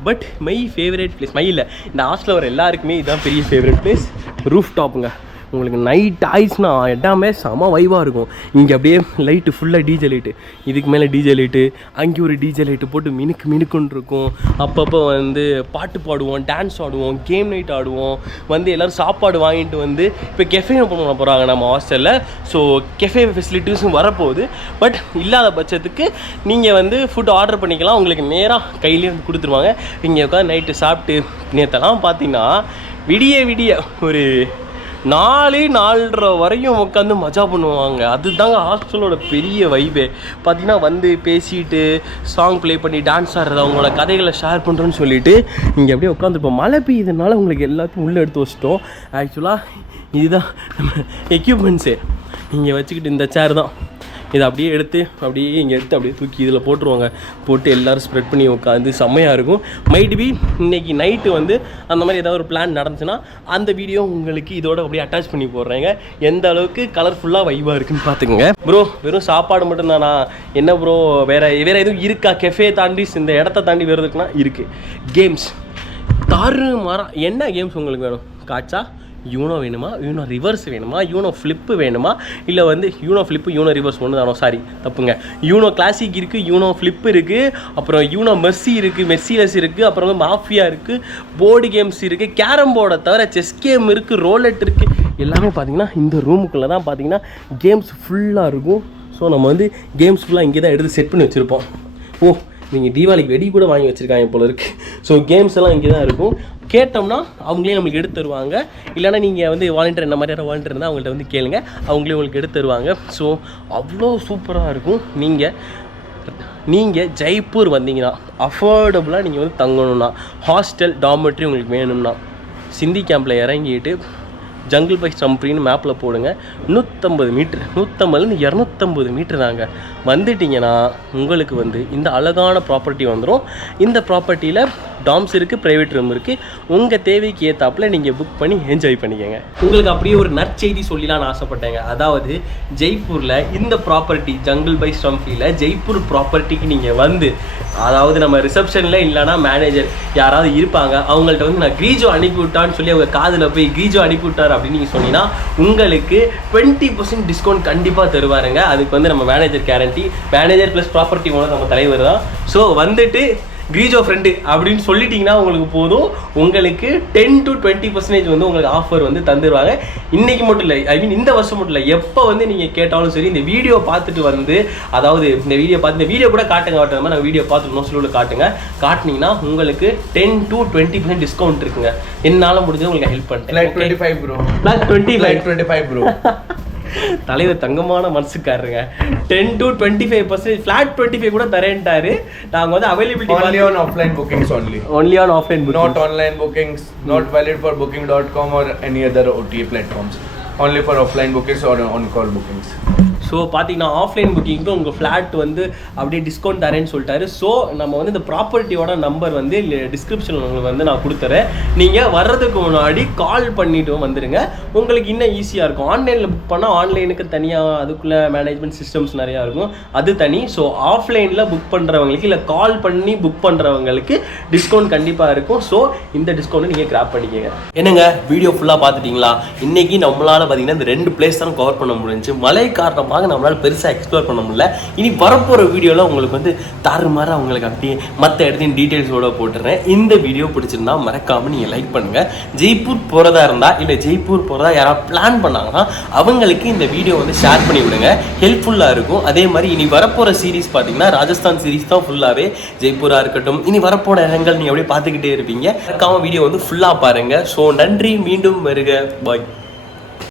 But my favourite place. My இல்லை, இந்த ஹாஸ்டலில் வர எல்லாருக்குமே இதுதான் பெரிய ஃபேவரட் பிளேஸ். ரூஃப் டாப்புங்க. உங்களுக்கு நைட் ஆயிடுச்சுன்னா எல்லாமே செம வைவாக இருக்கும். இங்கே அப்படியே லைட்டு ஃபுல்லாக டிஜே லைட்டு, இதுக்கு மேலே டிஜே லைட்டு, அங்கே ஒரு டிஜே லைட்டு போட்டு மினுக்குன்னு இருக்கும். அப்பப்போ வந்து பாட்டு பாடுவோம், டான்ஸ் ஆடுவோம், கேம் நைட் ஆடுவோம். வந்து எல்லோரும் சாப்பாடு வாங்கிட்டு வந்து இப்போ கெஃபே ஓப்பன் பண்ண போகிறாங்க நம்ம ஹாஸ்டலில். ஸோ கெஃபே ஃபெசிலிட்டிஸும் வரப்போகுது. பட் இல்லாத பட்சத்துக்கு நீங்கள் வந்து ஃபுட் ஆர்டர் பண்ணிக்கலாம், உங்களுக்கு நேராக கையிலேயே வந்து கொடுத்துருவாங்க. இங்கே உட்காந்து நைட்டு சாப்பிட்டு நேற்றெல்லாம் பார்த்தீங்கன்னா விடிய ஒரு 4-4:30 வரையும் உட்காந்து மஜா பண்ணுவாங்க. அதுதாங்க ஹாஸ்டலோட பெரிய வைபே. பார்த்தீங்கன்னா வந்து பேசிட்டு சாங் ப்ளே பண்ணி டான்ஸ் ஆடுறது, அவங்களோட கதைகளை ஷேர் பண்ணுறோன்னு சொல்லிட்டு இங்கே அப்படியே உட்காந்துருப்போம். மழை பெய்யுதுனால உங்களுக்கு எல்லாத்தையும் உள்ளே எடுத்து வச்சிட்டோம். ஆக்சுவலாக இதுதான் நம்ம எக்யூப்மெண்ட்ஸு. இங்கே வச்சுக்கிட்டு இந்த சேர் தான், இதை அப்படியே எடுத்து இங்கே எடுத்து அப்படியே தூக்கி இதில் போட்டுருவாங்க. போட்டு எல்லோரும் ஸ்ப்ரெட் பண்ணி உட்காந்து செம்மையாக இருக்கும். மைட்பி இன்றைக்கி நைட்டு வந்து அந்த மாதிரி ஏதாவது ஒரு பிளான் நடந்துச்சுன்னா அந்த வீடியோ உங்களுக்கு இதோட அப்படியே அட்டாச் பண்ணி போடுறேங்க. எந்த அளவுக்கு கலர்ஃபுல்லாக வைவாக இருக்குன்னு பார்த்துக்குங்க. ப்ரோ வெறும் சாப்பாடு மட்டும்தானா? என்ன ப்ரோ வேறு எதுவும் இருக்கா? கெஃபே தாண்டி இந்த இடத்த தாண்டி வேறு இருக்குன்னா இருக்குது. கேம்ஸ் தாறு மாறா. என்ன கேம்ஸ் உங்களுக்கு வேணும்? காட்சா யூனோ வேணுமா, யூனோ ரிவர்ஸ் வேணுமா, யூனோ ஃப்ளிப்பு வேணுமா, இல்லை வந்து யூனோ ஃப்ளிப்பு யூனோ ரிவர்ஸ் ஒன்று தானோ? சாரி தப்புங்க. யூனோ கிளாசிக் இருக்குது, யூனோ ஃப்ளிப்பு இருக்குது, அப்புறம் யூனோ மெர்சி இருக்குது, மெர்சிலஸ் இருக்குது, அப்புறம் வந்து மாஃபியா இருக்குது, போர்டு கேம்ஸ் இருக்குது, கேரம் போர்டை தவிர செஸ் கேம் இருக்குது, ரோலெட் இருக்குது. எல்லாமே பார்த்தீங்கன்னா இந்த ரூமுக்குள்ளே தான் பார்த்தீங்கன்னா கேம்ஸ் ஃபுல்லாக இருக்கும். ஸோ நம்ம வந்து கேம்ஸ் ஃபுல்லாக இங்கே தான் எடுத்து செட் பண்ணி வச்சுருப்போம். ஓ நீங்கள் தீபாவளிக்கு வெடி கூட வாங்கி வச்சுருக்காங்க போல இருக்குது. ஸோ கேம்ஸ் எல்லாம் இங்கே தான் இருக்கும். கேட்டோம்னா அவங்களே நம்மளுக்கு எடுத்து தருவாங்க. இல்லைனா நீங்கள் வந்து வாலண்டியர், இந்த மாதிரியான வாலண்டியர் இருந்தால் அவங்கள்ட்ட வந்து கேளுங்க, அவங்களே உங்களுக்கு எடுத்து தருவாங்க. ஸோ அவ்வளோ சூப்பராக இருக்கும். நீங்கள் ஜெய்ப்பூர் வந்தீங்கன்னா அஃபோர்டபுளாக நீங்கள் வந்து தங்கணும்னா, ஹாஸ்டல் டார்மெட்ரி உங்களுக்கு வேணும்னா சிந்தி கேம்பில் இறங்கிட்டு ஜங்கிள் பை ஸ்டம்ப்ரின்னு மேப்பில் போடுங்க. 150 மீட்ரு, 150லேருந்து 250 மீட்ரு தாங்க. வந்துட்டிங்கன்னா உங்களுக்கு வந்து இந்த அழகான ப்ராப்பர்ட்டி வந்துடும். இந்த ப்ராப்பர்ட்டியில் டாம்ஸ் இருக்குது, ப்ரைவேட் ரூம் இருக்குது. உங்கள் தேவைக்கு ஏற்றாப்பில் நீங்கள் புக் பண்ணி என்ஜாய் பண்ணிக்கோங்க. உங்களுக்கு அப்படியே ஒரு நற்செய்தி சொல்லலான்னு ஆசைப்பட்டேங்க. அதாவது ஜெய்ப்பூரில் இந்த ப்ராப்பர்ட்டி ஜங்கிள் பை ஸ்டம்ப்ரியில் ஜெய்ப்பூர் ப்ராப்பர்ட்டிக்கு நீங்கள் வந்து, அதாவது நம்ம ரிசப்ஷனில் இல்லைனா மேனேஜர் யாராவது இருப்பாங்க, அவங்கள்ட்ட வந்து நான் க்ரீஜோ அனுப்பி விட்டான்னு சொல்லி அவங்க காதில் போய் க்ரீஜோ அனுப்பி விட்டார் அப்படின்னு நீங்கள் சொன்னீங்கன்னா உங்களுக்கு 20% டிஸ்கவுண்ட் கண்டிப்பாக தருவாருங்க. அதுக்கு வந்து நம்ம manager guarantee, manager plus property owner நம்ம தலைவர் தான். ஸோ வந்துட்டு க்ரீஜோ ஃப்ரெண்டு அப்படின்னு சொல்லிட்டிங்கன்னா உங்களுக்கு போதும். உங்களுக்கு 10 to 20% வந்து உங்களுக்கு ஆஃபர் வந்து தந்துடுவாங்க. இன்றைக்கி மட்டும் இல்லை, ஐ மீன் இந்த வருஷம் மட்டும் இல்லை, எப்போ வந்து நீங்கள் கேட்டாலும் சரி இந்த வீடியோ பார்த்துட்டு வந்து, அதாவது இந்த வீடியோ கூட காட்டுங்க, வாட்டுற நான் வீடியோ பார்த்துட்டு நோஸ்லூவில் காட்டினீங்கன்னா உங்களுக்கு 10 to 20% டிஸ்கவுண்ட் இருக்குங்க. என்னால் முடிஞ்சது உங்களுக்கு ஹெல்ப் பண்ணுறேன். Flat 25 bro. Flat 25 bro. தலைவர் தங்கமான மனசுக்காரருங்க. 10 to 25%, ஃபிளாட் 25 கூட தரேன்ட்டாரு. நாங்கள் வந்து availability only on offline bookings only on offline bookings, not online bookings, not valid for booking.com or any other OTA platforms, only for offline bookings or on call bookings. So பார்த்தீங்கன்னா offline புக்கிங்க்கு உங்கள் flat வந்து அப்படியே discount தரேன்னு சொல்லிட்டாரு. So நம்ம வந்து இந்த ப்ராப்பர்ட்டியோட number வந்து டிஸ்கிரிப்ஷனில் உங்களுக்கு வந்து நான் கொடுத்துறேன். நீங்கள் வர்றதுக்கு முன்னாடி கால் பண்ணிவிட்டு வந்துடுங்க. உங்களுக்கு இன்னும் ஈஸியாக இருக்கும். ஆன்லைனில் புக் பண்ணால் ஆன்லைனுக்கு தனியாக அதுக்குள்ளே மேனேஜ்மெண்ட் சிஸ்டம்ஸ் நிறையா இருக்கும், அது தனி. ஸோ ஆஃப்லைனில் புக் பண்ணுறவங்களுக்கு இல்லை கால் பண்ணி புக் பண்ணுறவங்களுக்கு டிஸ்கவுண்ட் கண்டிப்பாக இருக்கும். ஸோ இந்த டிஸ்கவுண்ட்டை நீங்கள் கிராப் பண்ணிக்கோங்க. என்னங்க வீடியோ ஃபுல்லாக பார்த்துட்டிங்களா? இன்றைக்கி நம்மளால் பார்த்தீங்கன்னா இந்த 2 பிளேஸ் தான் கவர் பண்ண முடிஞ்சு. மழை காரணமாக நம்மளால பெருசாக எக்ஸ்ப்ளோர் பண்ண முடியல. இனி வரப்போகிற வீடியோவில் உங்களுக்கு வந்து தாறுமாற அவங்களுக்கு அப்படியே மற்ற இடத்தையும் டீட்டெயில்ஸோடு போட்டுறேன். இந்த வீடியோ பிடிச்சிருந்தா மறக்காமல் நீங்கள் லைக் பண்ணுங்கள். ஜெய்ப்பூர் போகிறதா இருந்தால் இல்லை ஜெய்ப்பூர் போகிறதா யாராவது பிளான் பண்ணாங்கன்னா அவங்களுக்கு இந்த வீடியோ வந்து ஷேர் பண்ணி விடுங்க, ஹெல்ப்ஃபுல்லாக இருக்கும். அதே மாதிரி இனி வரப்போகிற சீரீஸ் பார்த்தீங்கன்னா ராஜஸ்தான் சீரீஸ் தான் ஃபுல்லாகவே. ஜெய்ப்பூராக இருக்கட்டும், இனி வரப்போகிற இடங்கள் நீங்கள் அப்படியே பார்த்துக்கிட்டே இருப்பீங்க. மறக்காமல் வீடியோ வந்து ஃபுல்லாக பாருங்கள். ஸோ நன்றி, மீண்டும் வருக, பாய்.